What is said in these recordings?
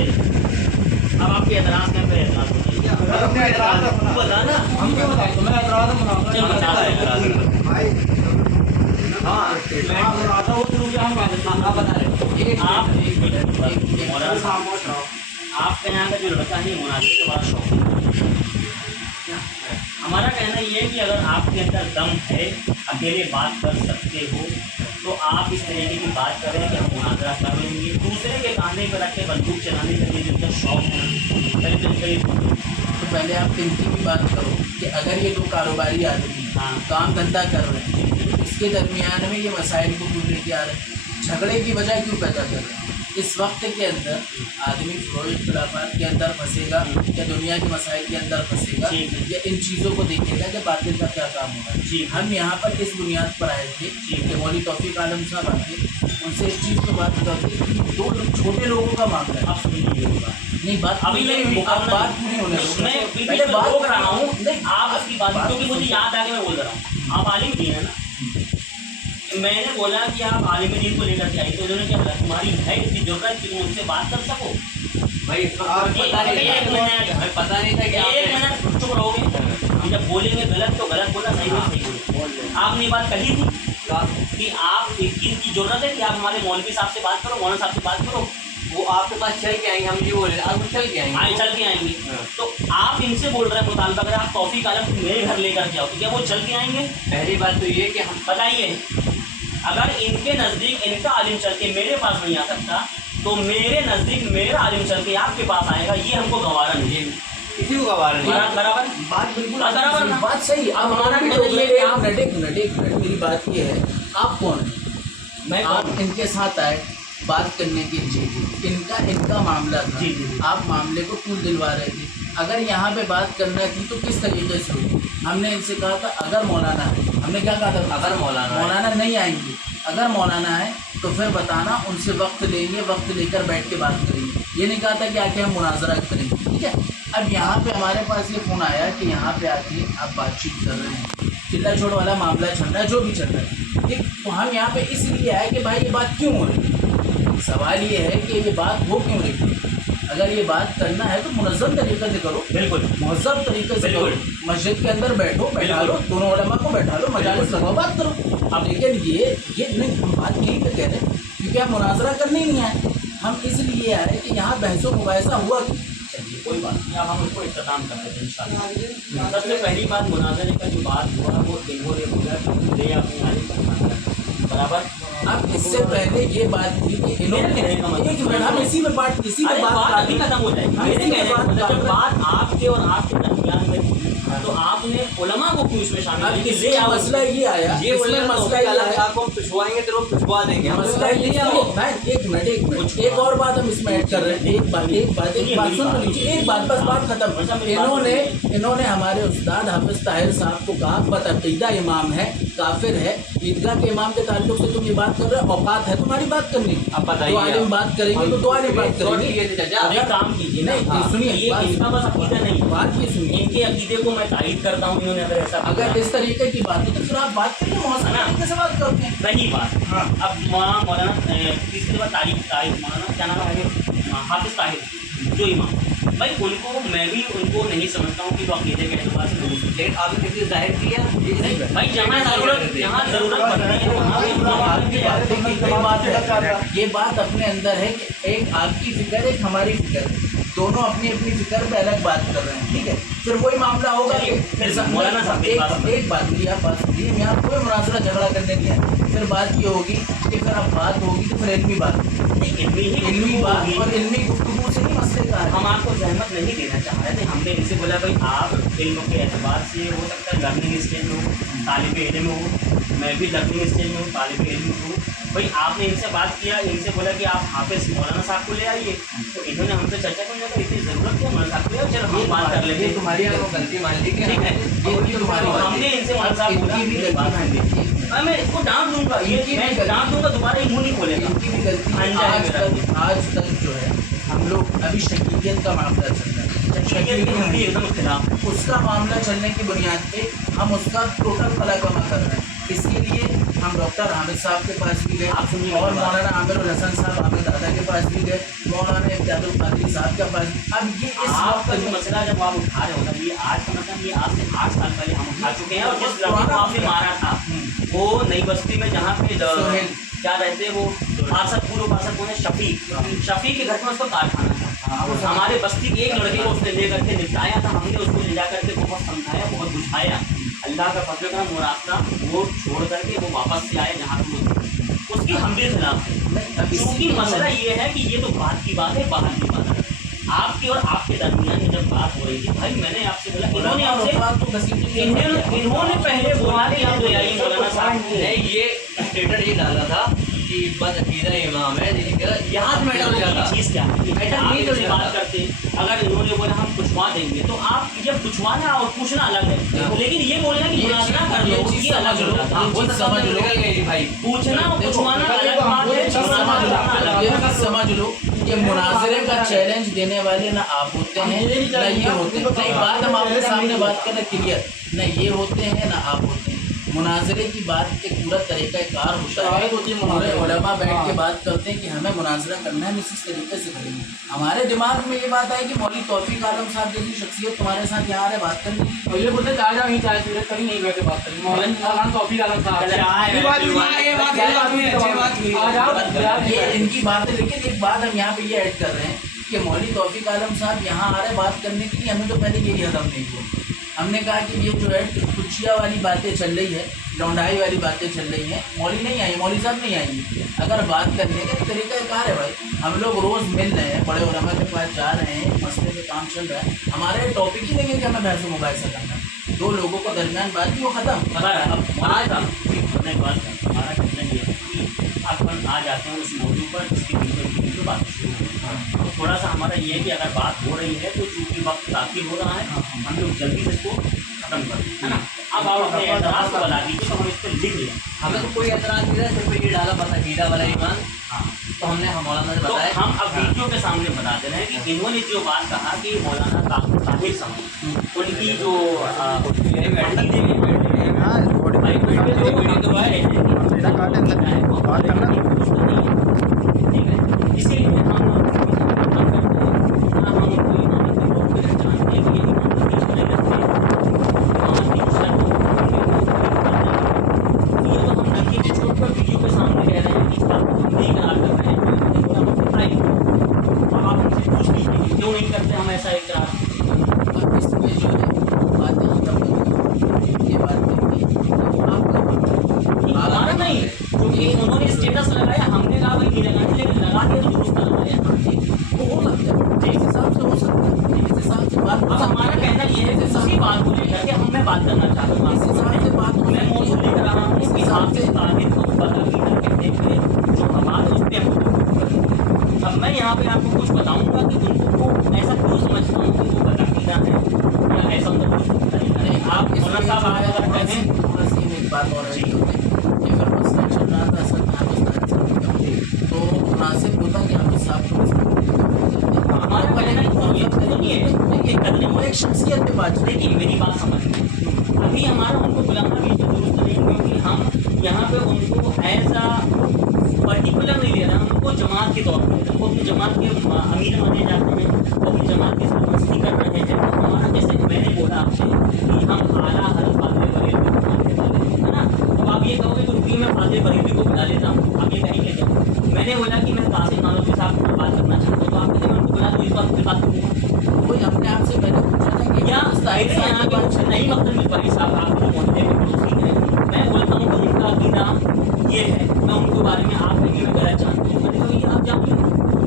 अब आपके एतराज़ के पे एतराज़ बताइए, बताना हम क्यों बताएं तुम्हें एतराज़ है चलो मुनाज़ा बता दो एतराज़। हाँ मुनाज़ा हो शुरू किया हम आप बता रहे आप मौलाना साहब आपके यहाँ का जो लड़का है मुनाज़े का बड़ा शौक है। हमारा कहना ये है कि अगर आपके अंदर दम है, अकेले बात कर सकते हो, तो आप इस तरीके की बात करें कि हम मुनाज़रा कर लेंगे। दूसरे के कांधे पर रख के बंदूक चलाने का ये जिनका शौक है, पहले तो इनका ये तो पहले आप इनकी भी बात करो कि अगर ये दो कारोबारी आदमी हाँ। काम धंधा कर रहे हैं, इसके दरमियान में ये मसाइल को क्यों लेके आ रहे हैं, झगड़े की वजह क्यों पैदा कर रहे हैं। इस वक्त के अंदर आदमी फरोई इख्तिलाफात के अंदर फंसेगा या दुनिया के मसाइल के अंदर फंसेगा या इन चीज़ों को देखेगा कि बातिल का क्या काम होगा। हम यहाँ पर इस बुनियाद पर आए थे कि मौलवी तौफीक आलम साहब आके उनसे एक चीज़ पर बात करते कि दो छोटे लोगों का मामला है। आप सुनिए नहीं बात अभी मैं आप बात पूरी होने दो। मैं पहले बात रोक रहा हूँ, आप उसकी बात क्योंकि मुझे याद आ के मैं बोल रहा हूँ। आप आलिम दीन है ना, मैंने बोला कि आप आलिम दीन को लेकर के आई, तो उन्होंने क्या बोला, तुम्हारी है इतनी जरूरत कि तुम उनसे बात कर सको। भाई इस वक्त पता नहीं था, हमें पता नहीं था कि एक मिनट चुप रहोगे। हम जब बोलेंगे गलत तो गलत बोला, सही बात सही बोला। आपने ये बात कही थी कि आप की जरूरत है कि आप हमारे मौलवी साहब से बात करो, मौलाना साहब से बात करो। वो आपके पास चल के आएंगे, हम ये बोल रहे हैं आप चल के आएंगे। आए चल के आएंगे, तो आप इनसे बोल रहे हैं मुतालबा अगर आप तौफीक आलम को मेरे घर लेकर के आओ तो क्या वो चल के आएंगे? पहली बात तो ये कि हम बताइए, अगर इनके नज़दीक इनका आलिम चल के मेरे पास नहीं आ सकता, तो मेरे नज़दीक मेरा आलिम चल के आपके पास आएगा, ये हमको गवारा नहीं है। किसी को गवारा नहीं। बराबर बात बिल्कुल बराबर ना? बात सही। अब हमारा कहना तो ये है ये कि आप एक मिनट मेरी बात ये है, आप कौन है? मैं आप इनके साथ आए बात करने के लिए, इनका मामला था, आप मामले को क्यों दिलवा रहे थे? अगर यहाँ पे बात करना थी तो किस तरीके से होगी? हमने इनसे कहा था अगर मौलाना है, हमने क्या कहा था, अगर मौलाना नहीं आएंगे, अगर मौलाना है तो फिर बताना, उनसे वक्त लेंगे, वक्त लेकर बैठ के बात करेंगे। ये नहीं कहा था कि आके हम मुनाजरा करेंगे, ठीक है। अब यहाँ पे हमारे पास ये फ़ोन आया कि यहाँ पे आके आप बातचीत कर रहे हैं, चिल्ला छोड़ वाला मामला चल रहा है, जो भी चल रहा है, ठीक। तो हम यहाँ पे इसलिए आए कि भाई ये बात क्यों हो रही है। सवाल ये है कि ये बात हो क्यों रही है। अगर ये बात करना है तो मुनज़्ज़म तरीके से करो, बिल्कुल मुहज़्ज़ब तरीके से करो, मस्जिद के अंदर बैठा लो, दोनों उलमा को बैठा लो, मजालिस लगवाओ, बात करो। अब लेकिन ये नहीं, हम बात यहीं पे कह रहे हैं क्योंकि आप मुनाजरा करने ही नहीं आए, हम इसलिए आए कि यहाँ बहस व मुबाहिसा हुआ। चलिए कोई बात नहीं, अब हम उसको इख्तिताम कर देते हैं इंशाअल्लाह। सबसे पहली बात मुनाजरे का जो बात हुआ वो इन्होंने बोला कि ले अपने आलिम पर मुनाजरा करो। बराबर। अब इससे पहले ये बात थी कि इन्होंने एक मिनट हम इसी में बात अभी खत्म हो जाएगी। मेरे कहने का मतलब जब बात आपके और आपके दरमियान में थी तो आपने उलमा को क्यों इसमें शामिल किया? कि ले आओ। मसला ये आया, ये बोले मसला ये आया, आपको पिछवाएंगे तो लोग पिछवा देंगे। मसला ये एक मिनट एक और बात हम इसमें ऐड कर रहे हैं। एक बात सुन लीजिए, एक बात बस बात खत्म। इन्होंने हमारे उस्ताद हाफिज ताहिर साहब को कहा बतअक़ीदा इमाम है, काफिर है, ईदगाह के इमाम के ताल्लुक से तुम ये बात कर रहे हो, औकात है तुम्हारी बात करने की। अब बताइए, तो आलिम बात करेंगे तो दो आलिम बात करेंगे। एक काम कीजिए, नहीं सुनिए, ये इसका बस अकीदा नहीं, बात ये सुनिए, इनके अकीदे को मैं तारीफ करता हूँ। इन्होंने अगर ऐसा अगर इस तरीके की बात है तो फिर आप बात करिए, मौसम तरीके से बात करते हैं। सही बात। अब मौलाना तीसरी बात तारीफ मौलाना क्या नाम है, हाफिज ताहिर जो इमाम, भाई उनको मैं भी उनको नहीं समझता हूँ कि वो अकीदे के एतबार से दुरुस्त है। आपने किसी जाहिर किया भाई जहाँ जरूरत पड़ती है ये बात अपने अंदर है कि एक आपकी फिक्र एक हमारी फिक्र, दोनों अपनी अपनी फिक्र पे अलग बात कर रहे हैं, ठीक है। फिर वही मामला होगा कि मौलाना साहब एक बात मेरी आप बात सुनिए, मैं आप कोई मुनाजरा झगड़ा करने नहीं आया। फिर बात ये होगी कि फिर अब बात होगी तो फिर इल्मी बात, इल्मी बात और इल्मी गुफ्तगू से ही मसले का है। हम आपको जहमत नहीं देना चाह रहे थे। हमने इनसे बोला भाई आप इल्म के एतबार से हो सकता है लर्निंग स्टेज में हो, तालिब इल्म हो, मैं भी लर्निंग स्टेज में हूँ, तालिब इल्म हूँ। भाई आपने इनसे बात किया, इनसे बोला कि आप हाफिज मौलाना साहब को ले आइए, तो इन्होंने हमसे चर्चा करने का इतनी ज़रूरत है मौलाना साहब को ले आओ, चलो हम बात कर लेते हैं। तुम्हारी गलती मान ली, ठीक है, हमने इनसे मौलाना साहब बोला मैं इसको डांट दूंगा, ये मैं डांट दूंगा, दोबारा ये मुँह नहीं खोलेगा। इनकी भी गलती आज तक जो है हम लोग अभी शकीलियत का मामला चल रहा है, एकदम खिलाफ उसका मामला चलने की बुनियाद पे हम उसका टोटल फलाकमा कर रहे हैं। इसके लिए हम डॉक्टर हामिद साहब के पास भी गए और मौलाना आमिर हसन साहब आमिर दादा के पास भी गए, मौलाना इम्तियाजुल कादरी साहब का पास। अब ये इस आपका जो मसला जब आप उठा रहे हो ना, ये आज का मतलब ये आज से 8 साल पहले हम उठा चुके हैं। और जिस लड़के को आपने मारा था वो नई बस्ती में जहाँ पे सोहेल। क्या रहते हैं वो पार्षद, पूर्व पार्षद कौन है, शफी के घर में उसको कारखाना था। हमारे बस्ती के एक लड़के को उसने ले करके निपटाया था। हमने उसको ले जा करके बहुत समझाया, बहुत बुझाया। अल्लाह का फजल करम, वो रास्ता वो छोड़ करके वो वापस से आए जहाँ पे उसकी हम भी खिलाफ है। क्योंकि मसला ये है कि ये तो बात की बात है, बाहर की बात है। आपके और आपके दरमियान में जब बात हो रही थी, भाई मैंने आपसे बोला, इन्होंने पहले बोला कि आप ले आइए मौलाना साहब ने ये स्टेटस ये डाला था कि बदअकीदा इमाम है, यहाँ मैटर हो जाता। चीज़ क्या है, मैटर नहीं तो बात करते। अगर इन्होंने बोला हम पूछवा देंगे तो आप जब पूछवाना और पूछना अलग है, लेकिन ये बोलना कि मुनाजरा कर लो ये अलग होता है। वो तो समझ लो भाई, पूछना और पूछवाना अलग बात है, ये समझ लो कि मुनाजरे का चैलेंज देने वाले ना आप होते हैं ना ये होते हैं। नहीं, बात हम आपके सामने बात करें क्लियर, ना ये होते हैं ना आप होते हैं। मुनाजरे की बात एक पूरा तरीक़ाकार होता है। पूरे उलमा बैठ के बात करते हैं कि हमें मुनाजरा करना है, हम इस तरीके से करेंगे। हमारे दिमाग में ये बात आई कि मौलवी तौफीक आलम साहब जैसी शख्सियत तुम्हारे साथ यहाँ आ रहे बात करने की, और ये बोलते ताजा नहीं चाहे सूरत कभी नहीं बैठे बात करें। मौलाना तौफीक आलम साहब ये इनकी बात है। लेकिन एक बात हम यहाँ पे ये ऐड कर रहे हैं कि मौलवी तौफीक आलम साहब यहाँ आ रहे बात करने के लिए, हमें तो पहले यही हदम नहीं हुआ। हमने कहा कि ये जो है कुचिया वाली बातें चल रही है, लौंडाई वाली बातें चल रही हैं, मौलवी नहीं आई, मौलवी साहब नहीं आएंगे। अगर बात करने का तरीका कार है भाई, हम लोग रोज़ मिल रहे हैं, बड़े उलमा के पास जा रहे हैं, मसले पे काम चल रहा है, हमारे टॉपिक ही नहीं है कि हमें बहस मुबाहिसा करना। दो लोगों का दरमियान बात की वो ख़त्म। हमारा कहना ये है कि अपन आ जाते हैं उस मौजू पर जिसकी वीडियो बात शुरू है। तो थोड़ा सा हमारा ये है कि अगर बात हो रही है तो चूँकि वक्त ताख़िर हो रहा है, हम लोग जल्दी से इसको खत्म कर दें, है ना। अब आप अपने एतराज़ को बता दीजिए तो हम इस पर लिख लें। हमें तो कोई एतराज़ नहीं है, सिर्फ ये डाला बस अकीदा वाला ईमान। हाँ, तो हमने मौलाना से तो बताया, हम अब वीडियो के सामने बता दे रहे हैं कि इन्होंने जो बात कहा कि मौलाना ताहिर साहब उनकी जो इसीलिए वीडियो के सामने कह रहे हैं कि नहीं करार कर रहे हैं, अब आप हमसे पूछ लीजिए क्यों नहीं करते हम ऐसा इकरार। अब इसमें जो है बातें ये हमारा नहीं, क्योंकि उन्होंने स्टेटस लगाया, हमने कहा भाई नहीं लगाया, लेकिन लगा दिया तो दुरुस्त लगाया। वो हो सकता है, जिस हिसाब से हो सकता है, जिस हिसाब से बात अब हमारा कहना ये है कि उसी बात को लेकर के हमें बात करना चाहते हैं। इस हिसाब से बात मैं मौजूद लिख रहा हूँ, इस हिसाब से ताहिर को बता कहते हैं जो हमारे उस पर हम। अब मैं यहाँ पे आपको कुछ बताऊँगा कि उनको ऐसा क्यों समझता हूँ कि वो बताकीदा है या ऐसा उनका कुछ तरीका है। आप मौलाना साहब आप अगर कहें थोड़ा सी एक बात और रही होती है कि अगर मसला चल रहा था असल में हाफिज़ ताहिर साहब का, तो मुनासिब होता कि हाफिज़ साहब को हमारे कहना नहीं है, वो एक शख्सियत पे बात। लेकिन मेरी बात समझ, अभी हमारा उनको बुलाना भी तो दुरुस्त नहीं, क्योंकि हम यहाँ पे उनको एज आ पर्टिकुलर नहीं ले रहे हैं, उनको जमात के तौर पर, वो अपनी जमात के अमीर माने जाते हैं, वो अपनी जमात की सरपरस्ती कर रहे हैं। तो हमारा जैसे मैंने बोला आपसे कि हम आला हर फादे बरेलवी को मानने वाले हैं, है ना। अब आप ये कहोगे तो रुकिए मैं फादे बरेलवी को बुला लेता हूँ, आप ये कहेंगे क्या। मैंने बोला कि मैं कासिम नानवी साहब से बात करना चाहता हूँ, तो आप कहते उनको बुला, तो इस बात से बात करूँगा। कोई अपने आप से मैंने पूछा था कि या मेरे यहाँ के कुछ नहीं मकसद में भाई साहब आप जो मोहल्ले में पड़ोसी हैं, मैं बोलता हूँ कि उनका अकीदा ये है, मैं उनके बारे में आप कहेंगे मैं गलत जानता हूँ, मैंने कहा ये आप जानिए।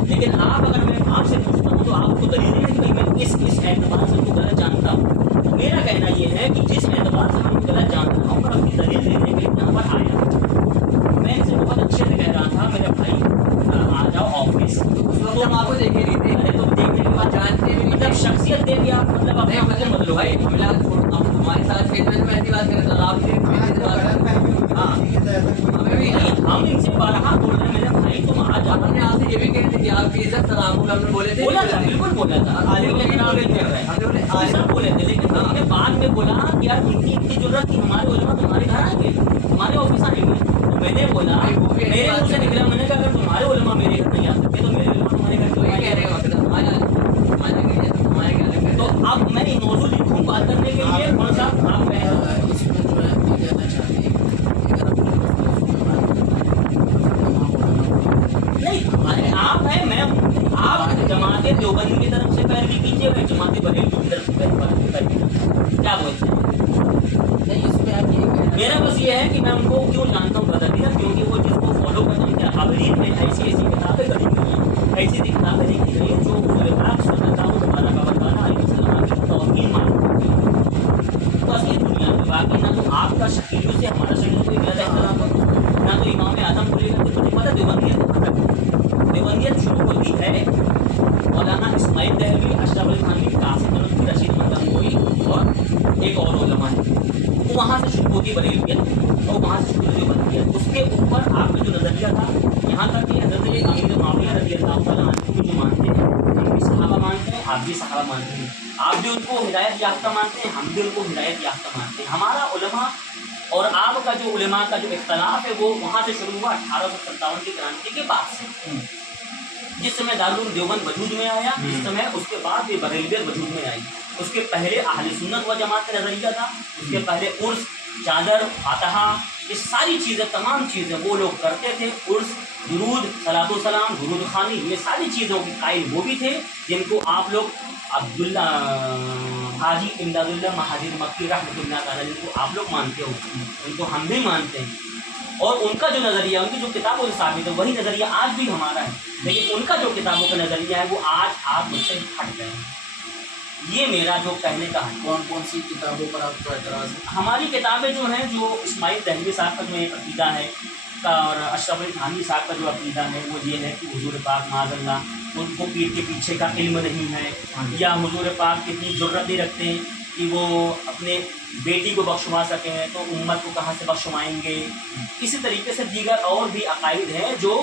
लेकिन आप अगर मैं आपसे पूछता हूँ तो आपको दलील दें कि भाई मैं किस एतबार से उनको गलत जानता हूँ। मेरा कहना ये है कि जिस एतबार से मैं गलत जानता हूँ मैं अपनी दलील देने के लिए यहाँ पर आया। मैं इनसे बहुत अच्छे से कह रहा था मेरे भाई आ जाओ ऑफिस, तो हम आपको देखे नहीं थे। अरे तो देखने के बाद जानते भी नहीं, जब शख्सियत दे दी आप मतलब अपने आप को बदलो भाई। हमारे साथ फेसबुक में ऐसी बात करें तो आप हाँ हमें भी हम इनसे बारहा बोल रहे हैं मेरे भाई, तुम आ जाओ। हमने आपसे ये भी कहे थे कि आप इज्जत सलाम को हमने बोले थे, बोला था, बिल्कुल बोला था, लेकिन आप नहीं कर रहे। हमने बोले हम सब बोले थे, लेकिन हमने बाद में बोला कि यार उनकी इतनी जरूरत थी, हमारे उलमा तुम्हारे घर आएंगे, तुम्हारे ऑफिस आएंगे। तो मैंने बोला, मेरे मुँह से निकला, मैंने कहा अगर तुम्हारे उलमा मेरे घर नहीं आ सकते तो मेरे उलमा तुम्हारे घर तो क्यों ये कह रहे आएंगे। हो हमारे देवबंदी की तरफ से पैरवी कीजिए या जमात बरेलवी की तरफ से पैरवी कीजिए, क्या बोलते हैं? नहीं, इस पे आप ये कहना मेरा बस ये है कि मैं उनको क्यों जानता हूँ बदलिया, क्योंकि वो जिसको फॉलो करते हैं अबरीन में ऐसी ऐसी किताबें गढ़ी हुई हैं, ऐसी ऐसी किताबें लिखी गई हैं जो पाक सल्लल्लाहु अलैहि वसल्लम की तौहीन मानती हैं। बस ये दुनिया में बाकी ना तो आपका शकीलों से हमारा शकील कोई ज़्यादा इख्तलाफ हो, ना तो इमाम आजम को लेकर के मुझे पता देवबंदियत कहाँ तक है। देवबंदियत शुरू होती है मौलाना इस्माइल दहलवी, अशरफ अली थानवी, कासिम ननवी, रशीद मंगोई और एक और उलमा है, तो वहाँ से शुरू होती बरेलवियत और वहाँ से शुरू होती देवबंदियत। उसके ऊपर आपका जो नज़रिया था यहाँ तक कि हज़रत अमीर मुआविया रज़ी अल्लाह तआला अन्हु को जो मानते हैं, हम भी सहाबा मानते हैं, आप भी सहाबा मानते हैं, आप भी उनको हिदायत याफ्ता मानते हैं, हम भी उनको हिदायत याफ्ता मानते हैं। हमारा उलमा और आपका जो उलमा का जो इख्तलाफ है वो वहाँ से शुरू हुआ 1857 की क्रांति के बाद से, जिस समय दारुल देवबंद वजूद में आया, जिस समय उसके बाद ये बरेलवियत वजूद में आई। उसके पहले अहले सुन्नत व जमात का नज़रिया था, उसके पहले उर्स, चादर, फातहा, ये सारी चीज़ें, तमाम चीज़ें वो लोग करते थे। उर्स, दुरूद, सलातो सलाम, दुरूद खानी, ये सारी चीज़ों के कायल वो भी थे जिनको आप लोग अब्दुल्ला हाजी इमदादुल्लाह महाजिर मक्की रहमतुल्लाह तआला जिनको आप लोग मानते हो, उनको हम भी मानते हैं। और उनका जो नज़रिया, उनकी जो किताबों से साबित है वही नज़रिया आज भी हमारा है, लेकिन उनका जो किताबों का नज़रिया है वो आज आप मुझसे हट गए हैं। ये मेरा जो कहने का है। कौन कौन सी किताबों पर आपको एतराज़ है? हमारी किताबें जो हैं, जो इस्माइल दहलवी साहब का जो एक अकीदा है और अशरफ अली थानवी साहब का जो अकीदा है वो ये है कि हुजूर पाक माज़अल्लाह उनको पीठ के पीछे का इल्म नहीं है, या हुजूर पाक इतनी जुर्रत नहीं रखते हैं कि वो अपने बेटी को बख्शवा सकें, तो उम्मत को कहाँ से बख्शवाएंगे। इसी तरीके से दीगर और भी अकायद हैं जो,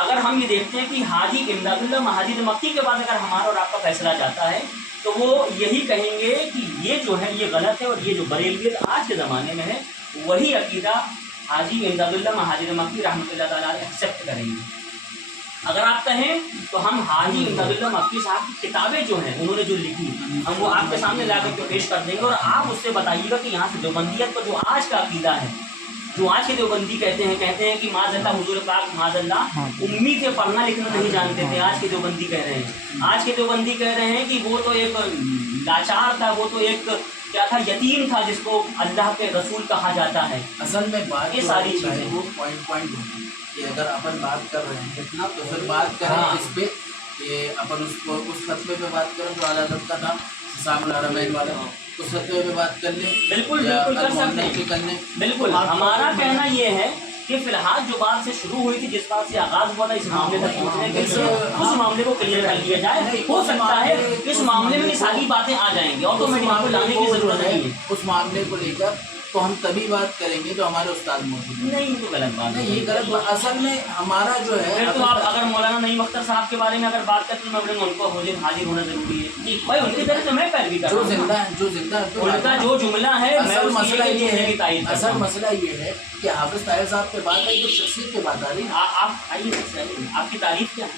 अगर हम ये देखते हैं कि हाजी इमदादुल्लाह महाजिर मक्की के बाद अगर हमारा और आपका फैसला जाता है तो वो यही कहेंगे कि ये जो है ये गलत है, और ये जो बरेलवियत आज के ज़माने में है वही अकीदा हाजी इमदादुल्लाह महाजिर मक्की रहमतुल्लाह तआला एक्सेप्ट करेंगे। अगर आप कहें तो हम हाजी इमदादुल्लाह मक्की साहब की किताबें जो हैं उन्होंने जो लिखी, हम वो आपके सामने ला करके पेश कर देंगे, और आप उससे बताइएगा कि यहाँ से देवबंदियत का जो आज का अकीदा है, जो आज के देवबंदी कहते हैं कि माज़अल्लाह हुजूर पाक माज़अल्लाह उम्मी थे, पढ़ना लिखना नहीं जानते थे, आज के देवबंदी कह रहे हैं। आज के देवबंदी कह रहे हैं कि वो तो एक लाचार था, वो तो एक क्या था, यतीम था जिसको अल्लाह के रसूल कहा जाता है। असल में बात ये सारी चीज़ें वो पॉइंट होती है कि अगर अपन बात कर रहे हैं कितना, तो फिर बात करें हाँ। इस पे कि अपन उसको उस फतवे पे बात करें जो आला हज़रत का था, सामुल हरमैन वाला, उस फतवे पे बात कर लें। बिल्कुल या बिल्कुल कर सकते पे कर लें। हैं। बिल्कुल हमारा कहना ये है कि फिलहाल जो बात से शुरू हुई थी, जिस बात से आगाज हुआ था इस मामले तक पहुंचने के लिए, उस मामले को क्लियर कर लिया जाए। हो सकता है इस मामले में ये सारी बातें आ जाएंगी, ऑटोमेटिक आपको लाने की जरूरत नहीं है। उस मामले को लेकर तो हम तभी बात करेंगे जो हमारे उस्ताद मौजूद हैं। नहीं, तो गलत बात है। नहीं, ये गलत बात। असल में हमारा जो है, फिर तो आप अगर मौलाना नईम अख्तर साहब के बारे में अगर बात करते हैं, मैं बोलेंगे उनको हाजिर होना जरूरी है भाई, उनकी तरह से मैं पैरवी कर जो रहा हूं। जिंदा है, जो जिंदा है, उनका जो जुमला है मैं असल उसकी मसला एक ये जुमले की है, तारीफ करता असल हूं। मसला ये है कि हाफिज ताहिर साहब पे बात आई तो शख्सियत पे बात आ रही है। आप आइए सबसे आइए, आपकी तारीफ क्या है?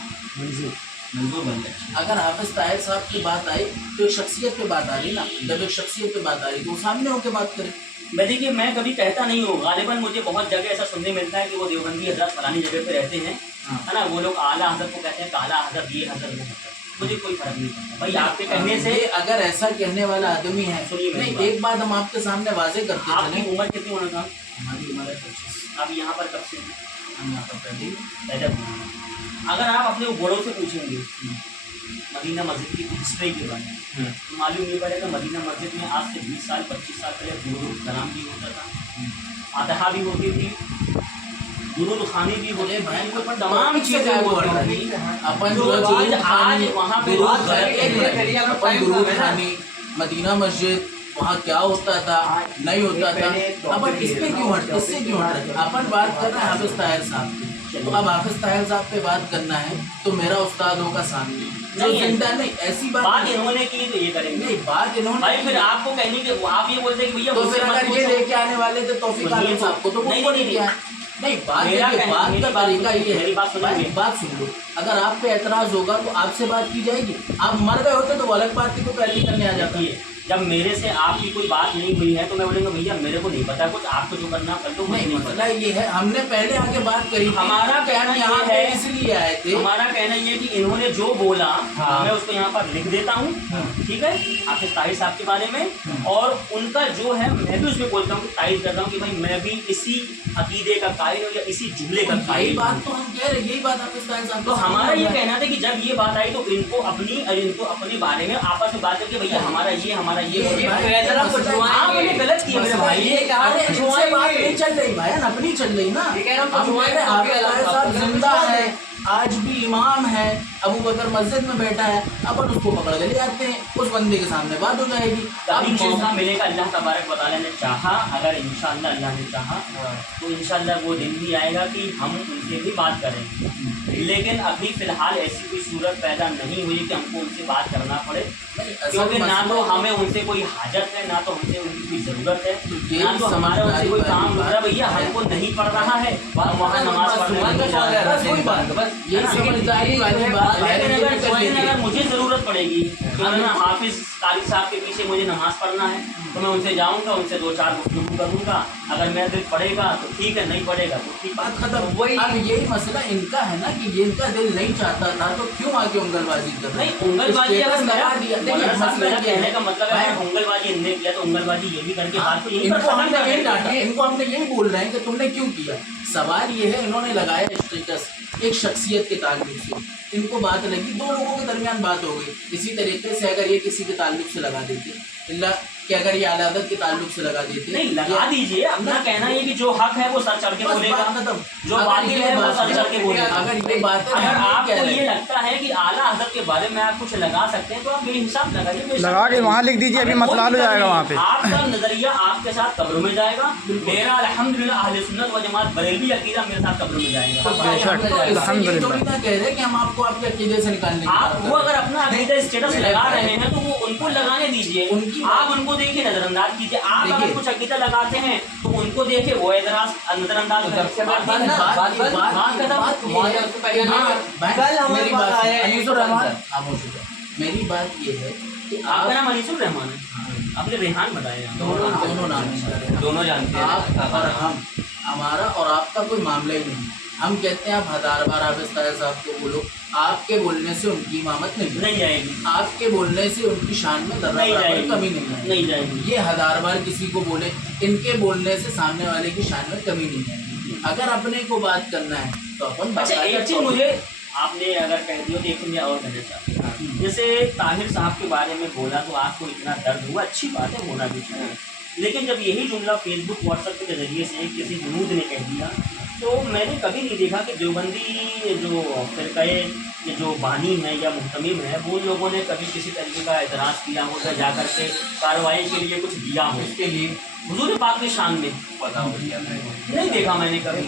मंजूर बन जाए। अगर हाफिज ताहिर साहब की बात आई तो एक शख्सियत पे बात आ रही ना, जब एक शख्सियत पे बात आ रही तो सामने होकर बात करें। मैं देखिए, मैं कभी कहता नहीं हूँ, गालिबन मुझे बहुत जगह ऐसा सुनने मिलता है कि वो देवबंदी हजरत फलानी जगह पे रहते हैं, है ना, वो लोग आला हजरत को कहते हैं, काला हजरत, ये हजरत, वो हजरत। मुझे कोई फर्क नहीं पड़ता भाई, आपके कहने से। ये अगर ऐसा कहने वाला आदमी है, सुनिए मेरी नहीं, बात। एक बात हम आपके सामने वाजे करते आपकी चलें। उम्र कितनी होना था? हमारी उम्र है 25। आप यहाँ पर कब से? हम यहाँ पर पहले ही। पैदा। अगर आप अपने बड़ों से पूछेंगे मदीना मस्जिद की हिस्ट्री के बारे में, तो मालूम ये पड़ेगा मदीना मस्जिद में आज से 20 साल 25 साल पहले दुरूद सलाम भी होता था, फातिहा भी होती थी, दुरूद खानी भी होते भाई को थे, तमाम चीज़ें होती थी। अपन जो आज वहाँ पे दुरूद खानी, मदीना मस्जिद, वहाँ क्या होता था नहीं होता था, अपन इस पे क्यों हट, इससे क्यों हट रहे? अपन बात कर रहे हैं हाफिज ताहिर साहब की, तो अब हाफिज ताहिर साहब पे बात करना है तो मेरा उस्ताद होगा सामने, जो जिंदा नहीं, ऐसी बात इन्होंने की तो ये करेंगे नहीं, बात इन्होंने भाई। फिर आपको कहने के आप ये बोलते हैं कि भैया तो मुझसे फिर मत अगर ये पूछो। लेके आने वाले थे तौफीक आलम साहब को, तो वो नहीं, क्यों नहीं, लेके आए? नहीं, बात मेरा देखिए, कहना- बात मेरी का बात तरीका सुनिए, ये है, मेरी बात सुनिए। भाई, बात सुन लो। अगर आप पे एतराज होगा तो आपसे बात की जाएगी। आप मर गए होते तो वो अलग बात थी, तो पैरवी करने आ जाती है। जब मेरे से आपकी कोई बात नहीं हुई है तो मैं बोलूँगा भैया मेरे को नहीं पता कुछ, आपको जो करना कर लो, मुझे नहीं, नहीं मसला पता। ये है, हमने पहले आके बात करी थी। हमारा कहना यहाँ ये पे है, इसलिए आए थे। हमारा कहना ये है कि इन्होंने जो बोला हाँ। मैं उसको यहाँ पर लिख देता हूँ, ठीक है, आपके ताहिर साहब के बारे में, और उनका जो है मैं भी उसमें बोलता हूँ कि तारीफ करता हूँ कि भाई मैं भी इसी अकीदे का कायल हूँ या इसी जुमले का यही कायल बात हूँ। तो हम कह रहे, यही बात हाफिज ताहिर साहब तो हमारा ये कहना था कि जब ये बात आई तो इनको अपने बारे में आपस में बात करके भैया हमारा ये आपने गलत किया मेरे भाई। ये कहा अरे इनसे बात नहीं चल रही भाई, अपनी चल रही ना। ये कह रहा हूँ हम जुआ कह रहे हैं, में हाफिज ताहिर साहब आप जिंदा है, आज भी इमाम है, अबू बकर मस्जिद में बैठा है, अपन उसको पकड़ के ले आते हैं, उस बंदे के सामने बात हो जाएगी। कभी मौका मिलेगा, अल्लाह तबारक व तआला ने चाहा, अगर इंशाअल्लाह अल्लाह ने चाहा तो इंशाअल्लाह वो दिन भी आएगा कि हम उनसे भी बात करेंगे, लेकिन अभी फ़िलहाल ऐसी कोई सूरत पैदा नहीं हुई कि हमको उनसे बात करना पड़े, क्योंकि ना तो हमें उनसे कोई हाजत है, ना तो हमसे उनकी कोई ज़रूरत है, ना तो हमारा उनसे कोई काम रुक रहा। भैया हमको नहीं पढ़ रहा है, वहाँ नमाज़ पढ़ने कोई बात बस यही समझदारी वाली बात है। लेकिन अगर मुझे ज़रूरत पड़ेगी कि मैं हाफिज़ तारिक साहब के पीछे मुझे नमाज़ पढ़ना है तो मैं उनसे जाऊँगा, उनसे 2-4 गुफ्तगू करूँगा, अगर मेरा दिल पड़ेगा तो ठीक है, नहीं पड़ेगा तो ठीक। बात खत्म। वही अब यही मसला इनका है ना कि ये इनका दिल नहीं चाहता था तो क्यों आके उंगलबाजी कर रहे नहीं, उंगलबाजी अगर लगा दिया। देखिए मसला ये कहने है, का मतलब है अगर उंगलबाजी इनने किया तो उंगलबाजी ये भी करके बात को यही इनको खत्म हमने कर यही देंगे। डांटा, इनको हमने यही बोल रहे हैं कि तुमने क्यों किया। सवाल ये है, इन्होंने लगाया स्टेटस एक शख्सियत के ताल्लुक से, इनको बात लगी, दो लोगों के दरमियान बात हो गई। इसी तरीके से अगर ये किसी के ताल्लुक से लगा देते, इल्ला कि अगर ये आला हज़रत के ताल्लुक से लगा देते, नहीं लगा दीजिए, अपना कहना है कि जो हक है वो सर चढ़ के बस बोलेगा, बात खत्म। जो अगर बातिल ये है वो बात सर चढ़ के बोलेगा। अगर ये बात है, अगर हम आपको कह रहे ये हैं। लगता है कि आला हज़रत के बारे में आप कुछ लगा सकते हैं तो आप बेहिसाब लगाइए, बेशक लगा के वहाँ लिख दीजिए, अभी हमें कोई मसला हल हो दिक्कत जाएगा नहीं। वहाँ पे। आपका नजरिया आपके साथ कब्रों में जाएगा, मेरा अल्हम्दुलिल्लाह अहले सुन्नत व जमात बरेलवी अकीदा मेरे साथ कब्रों में जाएगा। बेशक, तो इससे ये अल्हम्दुलिल्लाह। थोड़ी ना कह रहे कि हम आपको आपके अकीदे से निकालने की बात आप कर वो रहे अगर अपना अकीदा स्टेटस मेरे लगा भाई। रहे हैं तो वो उनको लगाने दीजिए, उनकी आप उनको देखिए, नजरअंदाज कीजिए। आप अगर देखिए। कुछ अकीदा लगाते हैं तो उनको देखिए, वो नजरअंदाज करें। सबसे बड़ी बात ना, बात बात- बात बात खत्म। बात ये हमारे है उससे पहले कि नहीं हाँ, कर- भाई, कल हमारे मेरी पास बात आया सुनो, एक अनीसुर रहमान, बंदा। खामोश हो जाओ। मेरी बात ये है कि आपका आप नाम अनीसुर रहमान है, आपने रेहान बताया। दोनों नाम है। दोनों जानते हैं। आप और हम, हमारा और आपका कोई मामला ही नहीं। हम कहते हैं आप 1000 बार हाफिज ताहिर साहब को बोलो, आपके बोलने से उनकी इमामत नहीं नहीं जाएगी, आपके बोलने से उनकी शान में जर्रा नहीं बराबर जाएगी, कमी नहीं आएगी। नहीं जाएगी। ये 1000 बार किसी को बोले, इनके बोलने से सामने वाले की शान में कमी नहीं आएगी। अगर अपने को बात करना है तो अपन अच्छा बाकायदा एक चीज़ टॉपिक- मुझे आपने अगर कह दिया तो एक चीज़ मैं और कहना चाहता हूँ। जैसे ताहिर साहब के बारे में बोला तो आपको इतना दर्द हुआ, अच्छी बात है, होना भी चाहिए, लेकिन जब यही जुमला फेसबुक व्हाट्सएप के ज़रिए से किसी जुनूद ने कह दिया तो मैंने कभी नहीं देखा कि देवबंदी जो फ़िरक़े ये जो बानी है या मुहतमिम है वो उन लोगों ने कभी किसी तरीके का एतराज़ किया हो या जा कर के कार्रवाई के लिए कुछ दिया हो इसके लिए हुजूर पाक की शान में। पता हो गया नहीं देखा मैंने कभी,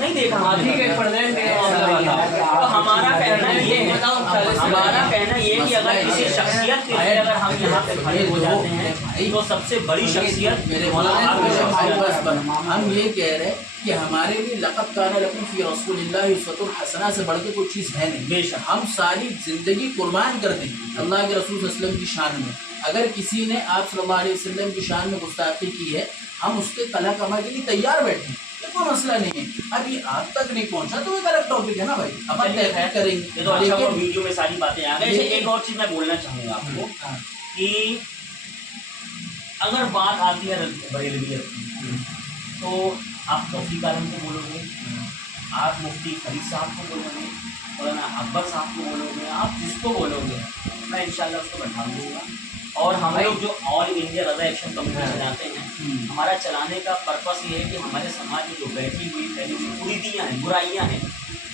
नहीं देखा। हाँ, ठीक है, प्रेजेंट में मामला बताओ। तो हमारा कहना ये है, बताओ, पहले से हमारा बताओ। कहना ये है कि अगर किसी शख्सियत के लिए अगर हम यहाँ पे खड़े हो जाते हैं तो सबसे बड़ी शख्सियत मेरे मौलाना भाई, की शख्सियत बस है। बस, हम ये कह रहे हैं कि हमारे लिए लक़द काना लकुम फ़ी रसूलिल्लाहि उस्वतुन हसना से बढ़ के कोई चीज़ है नहीं। बेशक। हम सारी ज़िंदगी कुर्बान कर दें अल्लाह के रसूल सल्लल्लाहु अलैहि वसल्लम की शान में। अगर किसी ने आप सल्लल्लाहु अलैहि वसल्लम की शान में गुस्ताखी की है, हम उसके कला कमा के लिए तैयार बैठे, ये कोई मसला नहीं है। अब ये आप तक नहीं पहुंचा तो एक अलग टॉपिक है ना भाई, अपन चलिए, तहकीक करेंगे। ये तो अच्छा हुआ लेकिन- वीडियो में सारी बातें आ गई। लेकिन- एक और चीज़ मैं बोलना चाहूँगा आपको हाँ, कि अगर बात आती है बरेलवियत की तो आप तौफीक आलम को बोलोगे, आप मुफ्ती फरीद साहब को बोलोगे, मौलाना अकबर साहब को बोलोगे, आप जिसको बोलोगे मैं इंशाल्लाह उसको बैठा दूँगा। और हम लोग जो ऑल इंडिया रज़ा एक्शन कमेटी चलाते हैं, हमारा चलाने का पर्पस ये है कि हमारे समाज में जो बैठी हुई फैली हुई कुरीतियाँ हैं, बुराइयाँ हैं,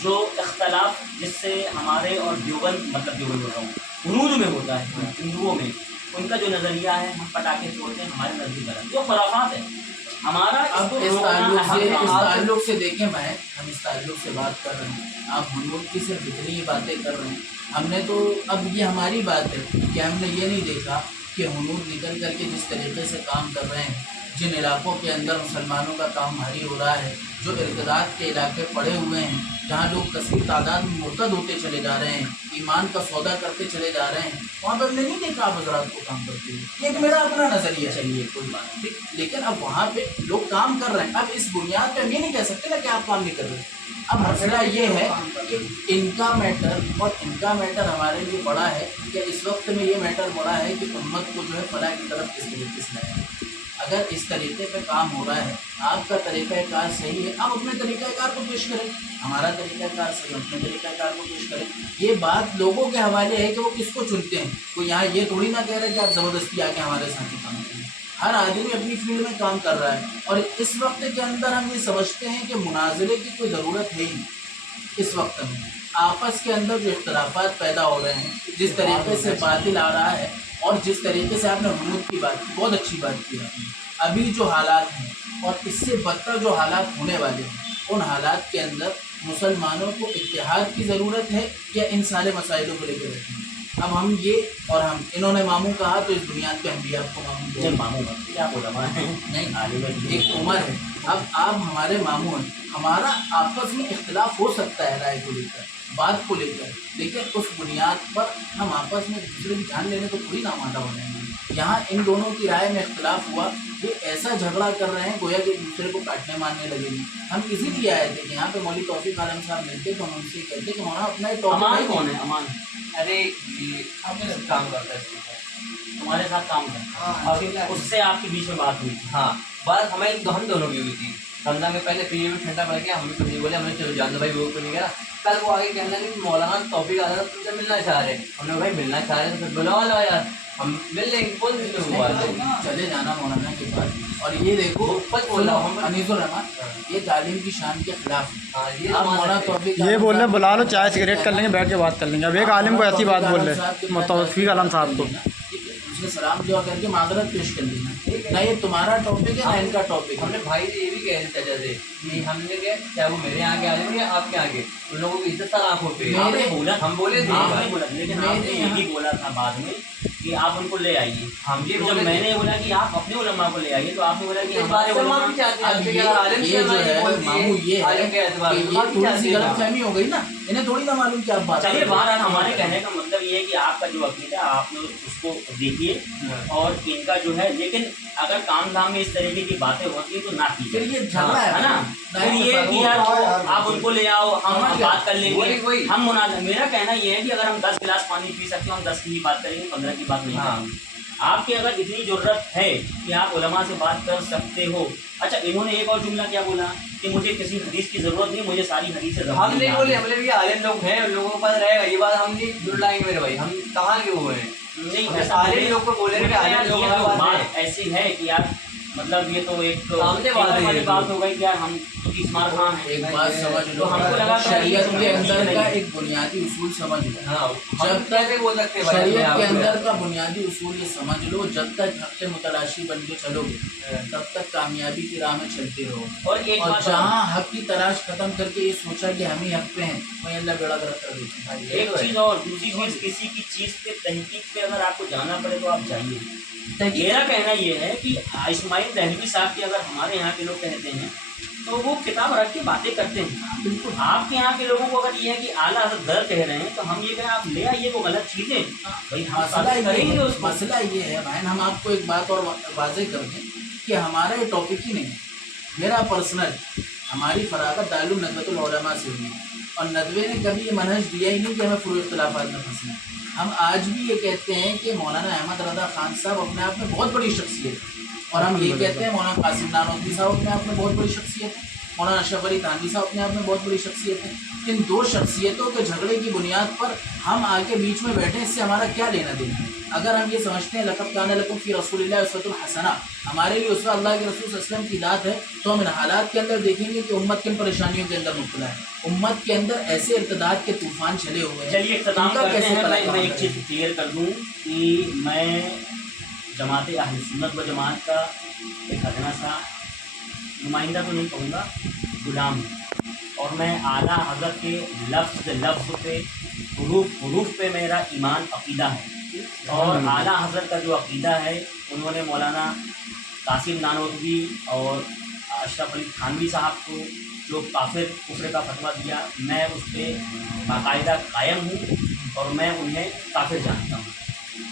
जो इख्तलाफ जिससे हमारे और देवबंद मतलब देवबंद हो रहा हूँ हुनूर में होता है, हिंदुओं में उनका जो नज़रिया है, हम पटाखे छोड़ते हैं, हमारे नज़रिए गलत जो खुराफात है हमारा। अब इसको इस रोकना ताल्लुक से देखें भाई, हम इस ताल्लुक से बात कर रहे हैं, आप हुनूर की सिर्फ इतनी ही बातें कर रहे हैं। हमने तो अब ये हमारी बात है कि हमने ये नहीं देखा कि हुनूर निकल करके जिस तरीके से काम कर रहे हैं जिन इलाकों के अंदर मुसलमानों का काम भारी हो रहा है, जो इर्तिदाद के इलाके पड़े हुए हैं, जहाँ लोग कसीर तादाद में मुर्तद होते चले जा रहे हैं, ईमान का सौदा करते चले जा रहे हैं, वहाँ पर हमने नहीं देखा आप हजरात को काम करते हुए। ये एक मेरा अपना नज़रिया है। चलिए कोई बात नहीं। ठीक, लेकिन अब वहाँ पे लोग काम कर रहे हैं। अब इस बुनियाद पे हम ये नहीं कह सकते ना कि आप काम नहीं कर रहे। अब मसला ये है कि इनका मैटर और इनका मैटर हमारे लिए बड़ा है कि इस वक्त में ये मैटर बड़ा है कि उम्मत को जो है फलाह की तरफ किस तरीके से लाए। अगर इस तरीके पे काम हो रहा है, आपका तरीक़ाकार सही है, आप अपने तरीक़ाकार को पेश करें, हमारा तरीक़ाकार सही है, अपने तरीक़ाकार को पेश करें। ये बात लोगों के हवाले है कि वो किसको चुनते हैं। कोई यहाँ ये थोड़ी ना कह रहे कि आप ज़बरदस्ती आके हमारे साथ ही काम करें। हर आदमी अपनी फील्ड में काम कर रहा है और इस वक्त के अंदर हम ये समझते हैं कि मुनाजरे की कोई ज़रूरत है ही नहीं। इस वक्त में आपस के अंदर जो इख्तलाफात पैदा हो रहे हैं, जिस तरीके से बातिल आ रहा है और जिस तरीके से आपने हुनूद की बात की, बहुत अच्छी बात की आपने। अभी जो हालात हैं और इससे बदतर जो हालात होने वाले हैं, उन हालात के अंदर मुसलमानों को इत्तेहाद की ज़रूरत है या इन सारे मसाइलों को लेकर रखें। अब हम ये और हम इन्होंने मामू कहा तो इस बुनियाद पे हम भी आपको मामू नहीं बोलें। मामू मत, क्या बोला मैं नहीं, आलिम है। एक उम्र है। अब आप हमारे मामू हैं, हमारा आपस में इख्तिलाफ हो सकता है राय को लेकर, बात को लेकर, लेकिन उस बुनियाद पर हम आपस में एक दूसरे की जान लेने को थोड़ी ना आमादा हो जाएंगे। यहाँ इन दोनों की राय में इख्तिलाफ हुआ, ये ऐसा झगड़ा कर रहे हैं गोया कि एक दूसरे को काटने मारने लगेंगे। हम इसीलिए आए थे कि यहाँ पे मौलवी तौफीक आलम साहब मिलते तो हम उनसे कहते कि मौलाना अपना एक अमान टॉपिक कौन है? अमान अरे ये काम करता है इसमें। तुम्हारे साथ काम करता है, उससे आपके बीच में बात हुई थी। हाँ, बात हम दोनों की हुई थी। रमजान के पहले फिर ये भी ठंडा पड़ गया, हम भी कुछ नहीं बोले, हमने चलो जान दो भाई, वो कुछ नहीं करा। कल वो आगे कहने लगे मौलाना तौफीक आलम तुमसे मिलना चाह रहे हैं। हमने भाई मिलना चाह रहे हैं तो फिर बुलाओ लो यार, हम मिल लेंगे, कौन सी हुआ है? चले जाना मौलाना के पास। और ये देखो सच बोल रहा हूँ, अनीसुर रहमान, ये तालीम की शान के खिलाफ है। हाँ, ये आप मान मौलाना सकते हैं। तौफीक ये आलम बोल रहे साहब बुला लो, चाय सिगरेट कर लेंगे, बैठ के बात कर लेंगे। अब एक आलिम को ऐसी बात बोल रहे तौफीक आलम साहब को। उसने सलाम दुआ करके माजरत पेश कर लेना। ना ये तुम्हारा टॉपिक है ना इनका टॉपिक है। हमने भाई से ये भी कह दिया जैसे कि हमने क्या, चाहे वो मेरे यहाँ के आ रहे या आपके आगे, उन लोगों की इज्जत सर आंखों पे। मेरे- आपने बोला, हम बोले थे आपने भाई। बोला, लेकिन मेरे आपने ये भी बोला था बाद में कि आप उनको ले आइए। हम ये जब बोले थे। मैंने बोला कि आप अपने उलमा को ले आइए, तो आपने बोला कि इस हमारे बात से माफी उलमा। चाहते हैं अब आपसे कि ये अगर आलिम से जो हमारी है बोल दिए, मामू ये है आलिम के एतबार कि से ये माफी थोड़ी चाहते सी हैं गलत आप। फहमी हो गई ना, इन्हें थोड़ी ना मालूम कि आप बात चलिए कर रहे बहरहाल हैं। हमारे कहने का मतलब ये है कि आपका जो अकीदा है आप उसको देखिए और इनका जो है, लेकिन अगर काम धाम में इस तरीके की बातें होती है तो ना फिर कीजिए, ये झगड़ा है ना। फिर ये कि यार आप उनको ले आओ, हम बात कर लेंगे, वही। हम मेरा कहना ये है कि अगर हम 10 गिलास पानी पी सकते हैं, हम 10 की ही बात करेंगे, 15 की बात नहीं हाँ। करेंगे। आपकी अगर इतनी जरूरत है कि आप उलमा से बात कर सकते हो। अच्छा, इन्होंने एक और जुमला क्या बोला कि मुझे किसी हदीस की जरूरत नहीं, मुझे सारी हदीस से हम नहीं बोले, हमने भी आलिम लोग हैं, उन लोगों के पास रहेगा ये बात, हम नहीं जुड़लाएंगे मेरे भाई, हम कहाँ के वो हैं। नहीं, हमने ऐसा आलिम मुझे- लोग को बोले कि आलिम लोग ये हमारे तो पास बात ऐसी है कि यार मतलब ये तो एक सामने बात है वाली ये बात तो। हो गई कि यार हम तो इस्मार खान है। एक बात समझ लो, तो हमको लगा कि शरीयत के ये अंदर ठीक का नहीं। एक बुनियादी उसूल समझ लो। हाँ, जब जब कैसे बोल सकते हैं भाई अपने शरीयत आप के को? अंदर का बुनियादी उसूल ये समझ लो, जब तक हक के मुतलाशी बन के चलोगे तब तक कामयाबी की राह में चलते रहो। और एक और बात जहाँ हक की तलाश खत्म करके ये सोचा कि हम ही हक पे हैं, वहीं अल्लाह बेड़ा गर्क कर देता है। एक चीज और दूसरी चीज, किसी की चीज पे तहकीक पे अगर आपको जाना पड़े तो आप जाइए। मेरा कहना ये है कि इस्माइल दहलवी साहब की अगर हमारे यहाँ के लोग कहते हैं तो वो किताब रख के बातें करते हैं। बिल्कुल। आपके यहाँ के लोगों को अगर ये है कि आला हज़रत दर कह रहे हैं तो हम ये कहें आप ले आइए वो गलत चीज़ें, भाई हम मसला साबित ये करेंगे है, उसको। मसला ये है भाई, हम आपको एक बात और वाज़ेह कर दें कि हमारा ये टॉपिक ही नहीं है, मेरा पर्सनल, हमारी फरागत दारुल नदवतुल उलमा से हुई है और नदवे ने कभी ये मनहज दिया ही नहीं कि हमें फुरूई इख्तिलाफात में फंसना है। हम आज भी ये कहते हैं कि मौलाना अहमद रज़ा खान साहब अपने आप में बहुत बड़ी शख्सियत है और हम ये कहते हैं मौलाना कासिम नानोतवी साहब अपने आप में बहुत बड़ी शख्सियत है, मौलाना अशरफ अली थानवी साहब अपने आप में बहुत बड़ी शख्सियत है। इन दो शख्सियतों के झगड़े की बुनियाद पर हम आके बीच में बैठे, इससे हमारा क्या लेना देना है? अगर हम ये समझते हैं लक़द कान लकुम फ़ी रसूलिल्लाहि उस्वतुन हसना, हमारे लिए उसमें अल्लाह के रसूल सल्लल्लाहु अलैहि वसल्लम की दात है, तो हम इन हालात के अंदर देखेंगे कि उम्मत किन परेशानियों के अंदर मुब्तला है। उम्मत के अंदर ऐसे इर्तिदाद के तूफान चले हुए हैं। चलिए इख्तिताम इनका करते कैसे हैं। पता मैं एक करें? चीज़ क्लियर कर दूं कि मैं जमात अहले सुन्नत व जमात का एक अदना सा नुमाइंदा तो नहीं कहूँगा, गुलाम हूँ। और मैं आला हज़रत के लफ्ज़ पे हुरूफ पे मेरा ईमान अक़ीदा है। और आला हज़रत का जो अक़ीदा है, उन्होंने मौलाना قاسم نانوتوی اور اشرف علی تھانوی صاحب کو جو کافر کفر کا فتویٰ دیا، میں اس پہ باقاعدہ قائم ہوں اور میں انہیں کافر جانتا ہوں،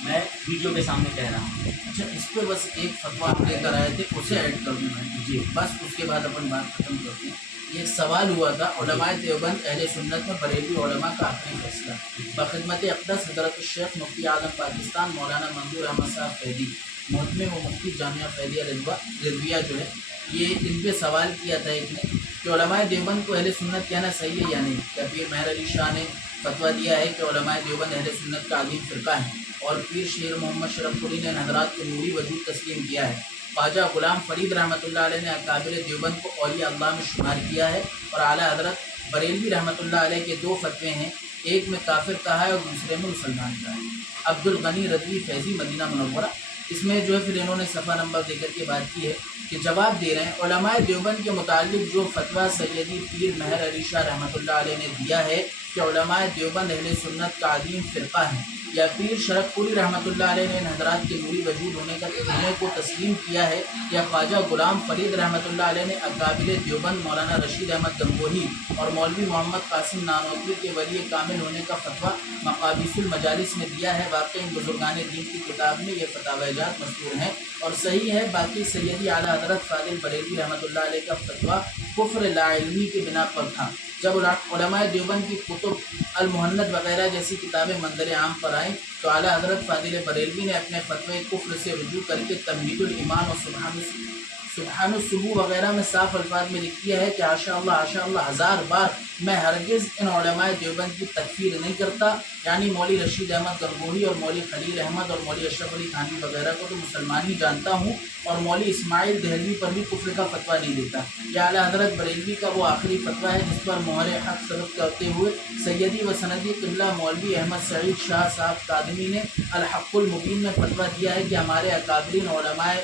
میں ویڈیو کے سامنے کہہ رہا ہوں۔ اچھا، اس پہ بس ایک فتویٰ ہم لے کر آئے تھے، اسے ایڈ کر دوں میں جی بس، اس کے بعد اپن بات ختم کرتے ہیں۔ ایک سوال ہوا تھا، علماء دیوبند اہل سنت میں بریلوی علماء کا آخری فیصلہ، بخدمت اقدس حضرت الشیخ مفتی اعظم پاکستان مولانا منظور احمد صاحب فیدی، محتمم و مفتی جامعہ فیضیہ رضویہ جو ہے، یہ ان پہ سوال کیا تھا ایک نے کہ علماء دیوبند کو اہل سنت کہنا صحیح ہے یا نہیں۔ کیا پیر مہر علی شاہ نے فتویٰ دیا ہے کہ علماء دیوبند اہل سنت کا عظیم فرقہ ہے، اور پیر شیر محمد شرف پوری نے ان حضرات کے نوری وجود تسلیم کیا ہے۔ خواجہ غلام فرید رحمۃ اللہ علیہ نے اکابر دیوبند کو اولیاء اللہ میں شمار کیا ہے، اور اعلیٰ حضرت بریلوی رحمۃ اللہ علیہ کے دو فتوے ہیں، ایک میں کافر کہا ہے اور دوسرے میں مسلمان کہا ہے۔ عبد الغنی رضوی فیضی مدینہ منورہ، اس میں جو ہے پھر انہوں نے صفحہ نمبر دے کر کے بات کی ہے کہ جواب دے رہے ہیں علماء دیوبند کے متعلق جو فتویٰ سیدی پیر مہر علی شاہ رحمۃ اللہ علیہ نے دیا ہے کہ علماء دیوبند اہل سنت کا عظیم فرقہ ہے، یا پیر شرف پوری رحمۃ اللہ علیہ نے ان حضرات کے نوری وجود ہونے کو تسلیم کیا ہے، یا خواجہ غلام فرید رحمۃ اللہ علیہ نے اکابر دیوبند مولانا رشید احمد گنگوہی اور مولوی محمد قاسم نانوتوی کے ولی کامل ہونے کا فتویٰ مقابیس المجالس میں دیا ہے۔ واقعی ان بزرگان دین کی کتاب میں یہ فتاوی جات مذکور ہیں اور صحیح ہے۔ باقی سیدی اعلیٰ حضرت فاضل بریلوی رحمۃ اللہ علیہ کا فتویٰ کفر لا علمی کے بنا پر تھا۔ جب علماء دیوبند کی کتب المہند وغیرہ جیسی کتابیں منظر عام پر آئیں تو اعلیٰ حضرت فاضل بریلوی نے اپنے فتوے کفر سے رجوع کر کے تمہید الایمان اور سبحان الصبح وغیرہ میں صاف الفاظ میں لکھ دیا ہے کہ حاشا اللہ 1000 بار میں ہرگز ان علماء دیوبند کی تکفیر نہیں کرتا، یعنی مولوی رشید احمد گنگوہی اور مولوی خلیل احمد اور مولوی اشرف علی تھانوی وغیرہ کو تو مسلمان ہی جانتا ہوں، اور مولوی اسماعیل دہلوی پر بھی کفر کا فتویٰ نہیں دیتا۔ یہ اعلیٰ حضرت بریلوی کا وہ آخری فتویٰ ہے جس پر مہر حق ثبت کرتے ہوئے سیدی و سندی قبلہ مولوی احمد سعید شاہ صاحب قادمی نے الحق المبین میں فتویٰ دیا ہے کہ ہمارے اکابرین علماء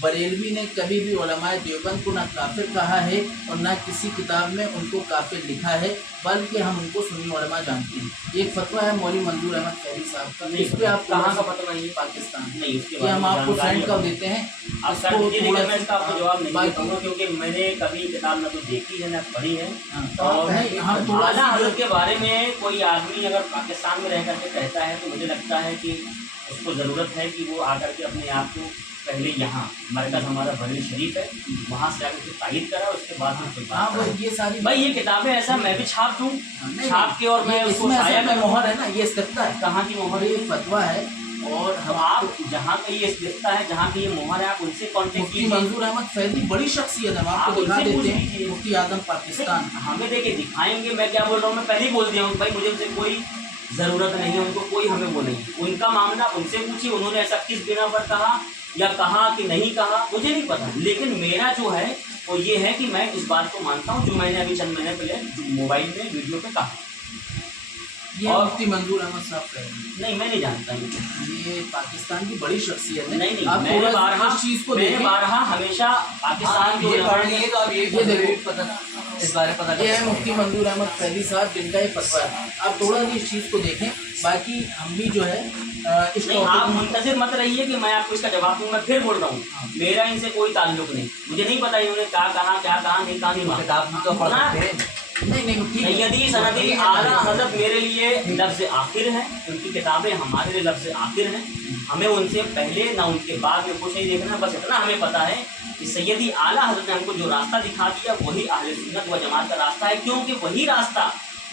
بریلوی نے کبھی بھی علماء دیوبند کو نہ کافر کہا ہے اور نہ کسی کتاب میں ان کو کافر لکھا ہے، بلکہ ہم ان کو سنی علماء جانتے ہیں۔ یہ ایک فتویٰ ہے مولوی منظور احمد فیضی صاحب کا، اس پہ آپ کہاں کا فتویٰ ہے؟ پاکستان نہیں، اس کے یہ ہم آپ کو سینڈ کر دیتے ہیں، آپ کر دیجیے، لیکن میں اس کا آپ کو جواب نہیں دے پاؤں گا کیونکہ میں نے کبھی کتاب نہ تو دیکھی ہے نہ پڑھی ہے، اور ہم تھوڑا اعلیٰ حضرت کے بارے میں کوئی آدمی اگر پاکستان میں رہ کر کے کہتا ہے تو مجھے لگتا ہے کہ اس کو ضرورت ہے کہ وہ آ کر کے اپنے آپ کو پہلے یہاں مرکز ہمارا بریلی شریف ہے وہاں سے آ کے تائید کرا، اس کے بعد میں یہ ساری بھائی یہ کتابیں ایسا میں بھی چھاپ دوں، چھاپ کے اور میں اس کو میں شائع میں کروں۔ مہر ہے نا، یہ استفتاء ہے، کہاں کی مہر اور ہے؟ یہ فتویٰ ہے، اور ہم آپ جہاں پہ یہ استفتاء ہے، جہاں پہ یہ مہر ہے، آپ ان سے کانٹیکٹ مفتی کیجیے۔ منظور احمد فیضی بڑی شخصیت ہے، ہم آپ آپ کو ان دکھا سے پوچھ دیتے ہیں، لیجیے۔ مفتی اعظم پاکستان۔ ہمیں دیکھیں دکھائیں گے، میں کیا بول رہا ہوں، میں پہلے ہی بول دیا ہوں بھائی مجھے ان سے کوئی ضرورت نہیں ہے، ان کو کوئی ہمیں وہ نہیں، ان کا معاملہ ان سے پوچھیے، انہوں نے ایسا کس بنا پر کہا یا کہا کہ نہیں کہا مجھے نہیں پتا، لیکن میرا جو ہے وہ یہ ہے کہ میں اس بات کو مانتا ہوں جو میں نے ابھی چند مہینے پہلے موبائل میں ویڈیو پہ کہا۔ یہ اور مفتی منظور احمد صاحب کا ہے، نہیں میں نہیں جانتا ہوں، یہ پاکستان کی بڑی شخصیت ہے۔ نہیں آپ میں نے تھوڑا سا بارہا اس چیز کو میں نے دیکھیں، بارہا ہمیشہ پاکستان جو یہ علماء پڑھ لیے تو آپ یہ دیکھو، پتہ اس بارے پتہ یہ ہے مفتی منظور احمد فیضی صاحب جن کا یہ فتویٰ ہے، آپ تھوڑا سا اس چیز کو دیکھیں، باقی ہم بھی جو ہے اس نہیں، آپ منتظر مت رہیے کہ میں آپ کو اس کا جواب دوں، میں پھر بول رہا ہوں میرا ان سے کوئی تعلق نہیں، مجھے نہیں پتا انہوں نے کیا کہا نہیں کہا، نہیں کتاب تو پڑھ سکتے ہیں۔ نہیں ٹھیک ہے، سیدی سندی اعلیٰ حضرت میرے لیے لفظ آخر ہیں، ان کی کتابیں ہمارے لیے لفظ آخر ہیں، ہمیں ان سے پہلے نہ ان کے بعد میں کچھ نہیں دیکھنا، بس اتنا ہمیں پتہ ہے کہ سیدی اعلیٰ حضرت نے ہم کو جو راستہ دکھا دیا وہی اہل سنت و جماعت کا راستہ ہے، کیونکہ وہی راستہ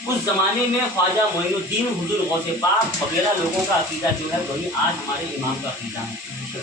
اس زمانے میں خواجہ معین الدین حضور غوث پاک وغیرہ لوگوں کا عقیدہ جو ہے وہی آج ہمارے امام کا عقیدہ ہے۔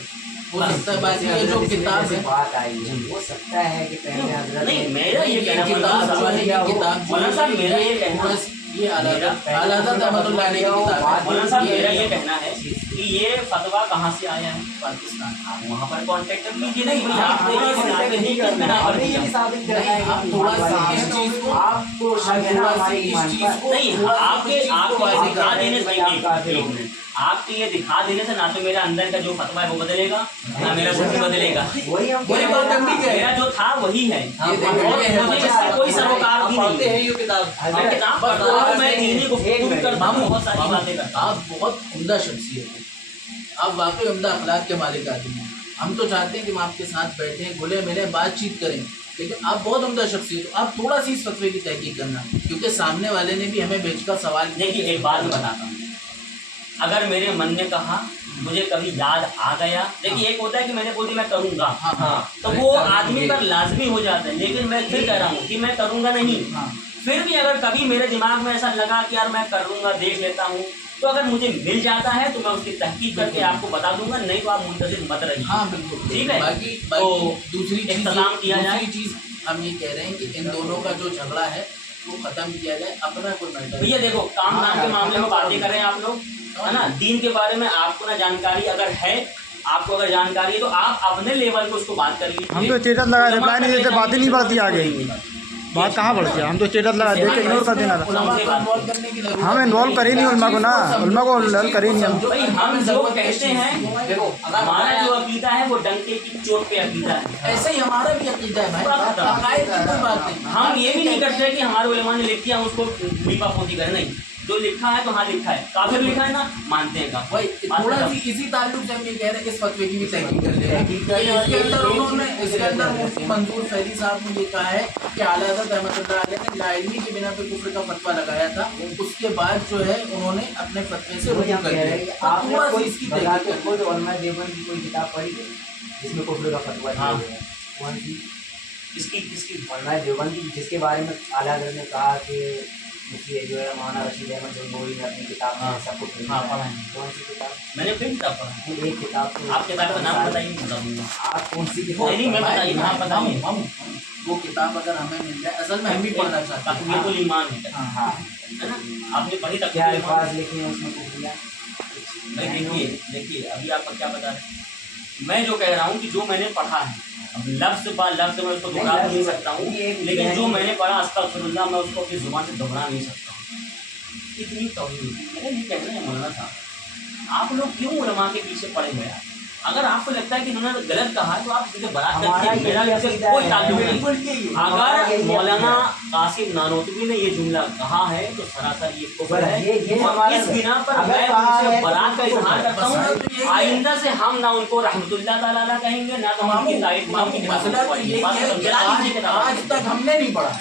ہو سکتا ہے باقی یہ جو کتاب ہے، بات آئی ہے ہو سکتا ہے کہ پہلے حضرت نہیں میرا یہ یہ کہنا کتاب جو ہے، یہ کتاب جو مولانا صاحب میرا یہ ہے کہنا یہ اعلیٰ حضرت رحمۃ اللہ علیہ کی کتاب مولانا صاحب میرا ہے، یہ کہنا ہے کہ یہ فتویٰ کہاں سے آیا ہے؟ پاکستان۔ آپ وہاں پر کانٹیکٹ کر لیجیے، نہیں نہیں، آپ کو یہ کتابیں نہیں کس بنا پر دیا؟ نہیں، آپ تھوڑا سا اس چیز کو آپ کو شک ہے نا ہماری ایمان پر۔ نہیں آپ کے دکھا دینے سے ایک منٹ، آپ کے یہ دکھا دینے سے نہ تو میرا اندر کا جو فتویٰ ہے وہ بدلے گا نہ میرا سنی بدلے گا، وہی ہم وہی بات کرنی ہے۔ میرا جو تھا وہی ہے، یہ دیکھیں، اور یہ ہے مجھے اس سے کوئی سروکار بھی پڑھتے ہیں نہیں ہے۔ یہ کتاب میں کتاب پڑھتا ہوں، میں دینی گفتگو بھی کرتا ہوں، بہت ساری باتیں کرتا ہوں۔ آپ بہت عمدہ شخصیت ہیں، آپ واقعی عمدہ اخلاق کے مالک آدمی ہیں، हम तो चाहते हैं कि हम आपके साथ बैठें, घुले मिले, बातचीत करें, लेकिन आप बहुत उम्दा शख्सियत हो, आप थोड़ा सी इस फतवे की तहकीक करना, क्योंकि सामने वाले ने भी हमें भेज कर सवाल किया। देखिए एक बात मैं बताता हूँ, अगर मेरे मन ने कहा, मुझे कभी याद आ गया, देखिए एक होता है कि मैंने बोल दिया मैं करूँगा, हाँ, तो वो आदमी पर लाजमी हो जाता है, लेकिन मैं फिर कह रहा हूँ कि मैं करूँगा नहीं। हाँ, फिर भी अगर कभी मेरे दिमाग में ऐसा लगा कि यार मैं कर लूँगा, देख लेता हूँ, तो अगर मुझे मिल जाता है तो मैं उसकी तहकीक करके आपको बता दूंगा, नहीं तो आप मुंतज़िर मत रहिए। हाँ बिल्कुल ठीक है। बाकी तो दूसरी चीज़ इंतजाम किया जाए। दूसरी चीज़ हम ये कह रहे हैं कि इन दोनों का जो झगड़ा है वो खत्म किया जाए, अपना कोई मैटर भैया देखो काम नाम के मामले में बातें कर रहे हैं आप लोग, है ना, दीन के बारे में आपको ना जानकारी अगर है, आपको अगर जानकारी है तो आप अपने लेवल पे उसको बात कर लीजिए। हम तो स्टेटस लगा रिप्लाई नहीं देते, बात ही नहीं बढ़ती आगे, बात कहाँ बढ़ती है। हम तो स्टेटस लगा देख के इग्नोर कर देना था। उलमा को इन्वॉल्व करने की जरूरत हम इन्वॉल्व कर ही नहीं उलमा को ना, उलमा को इन्वॉल्व कर ही नहीं हम। भाई हम जो कहते हैं, देखो हमारा जो अकीदा है वो डंके की चोट पे अकीदा है, ऐसे ही हमारा भी अकीदा है भाई, अकायद की कोई बात नहीं। हम ये भी नहीं करते कि हमारे उलमा ने लिख दिया हम उसको लीपा पोती करें, नहीं, जो लिखा है तो हाँ लिखा है, काफिर लिखा है ना, मानते हैं का भाई थोड़ा सी इसी ताल्लुक से हम ये कह रहे हैं कि इस फतवे की भी तहकीक कर ले रहे हैं। इसके अंदर मुफ्ती मंजूर फैदी साहब ने ये कहा है कि आला हज़रत रहमतुल्लाह अलैह ने लाइल्मी की बिना पे कुफ्र का फतवा लगाया था, उसके बाद जो है उन्होंने अपने फतवे से रुजू कर दिया। थोड़ा सी इसकी तहकीक खुद उलमा देवबंद की कोई किताब पढ़ी है जिसमें कुफ्र का फतवा दिया हाँ। गया है? कौन सी? इसकी उलमा देवबंद की, जिसके बारे में आला हज़रत ने कहा कि मुझे जो है मौलाना रशीद अहमद गंगोही ने अपनी किताब में सब कुछ लिखा हाँ, है। पढ़ा है। कौन सी किताब? मैंने फिर किताब पढ़ा। एक किताब तो आप किताब का नाम बताइए, बता दूंगा। आप कौन सी किताब? नहीं मैं बताइए ना, आप बताइए। हम वो किताब अगर हमें मिल जाए, असल में हम भी पढ़ना चाहते हैं। तकमीलुल ईमान है हाँ, ना, आपने पढ़ी क्या तकमीलुल ईमान? अल्फाज लिखे हैं उसमें कुफ्रिया? भाई देखिए अभी आपका क्या बता रहे, मैं जो कह रहा हूँ कि जो मैंने पढ़ा है, अब लफ्ज़ बा लफ्ज़ मैं उसको दोहरा नहीं सकता हूँ, लेकिन जो मैंने पढ़ा अस्तगफिरुल्लाह मैं उसको अपनी जुबान से दोहरा नहीं सकता हूँ। इतनी तौहीद मेरा ये कहना है मौलाना साहब, आप लोग क्यों उलमा के पीछे पड़े हुए हैं? अगर आपको लगता है कि उन्होंने गलत कहा है तो आप इससे बरात करके, मेरा इससे कोई ताल्लुक नहीं। अगर मौलाना कासिम नानोतवी ने ये जुमला कहा है तो सरासर ये कुफ्र है, और इस बिना पर मैं उनसे बरात का इजहार करता हूँ। आइंदा से हम ना उनको रहमतुल्लाह ताला अलैह कहेंगे, ना तो हम उनकी तारीफ में उनकी मसला तो ये है कि आज तक हमने नहीं पढ़ा,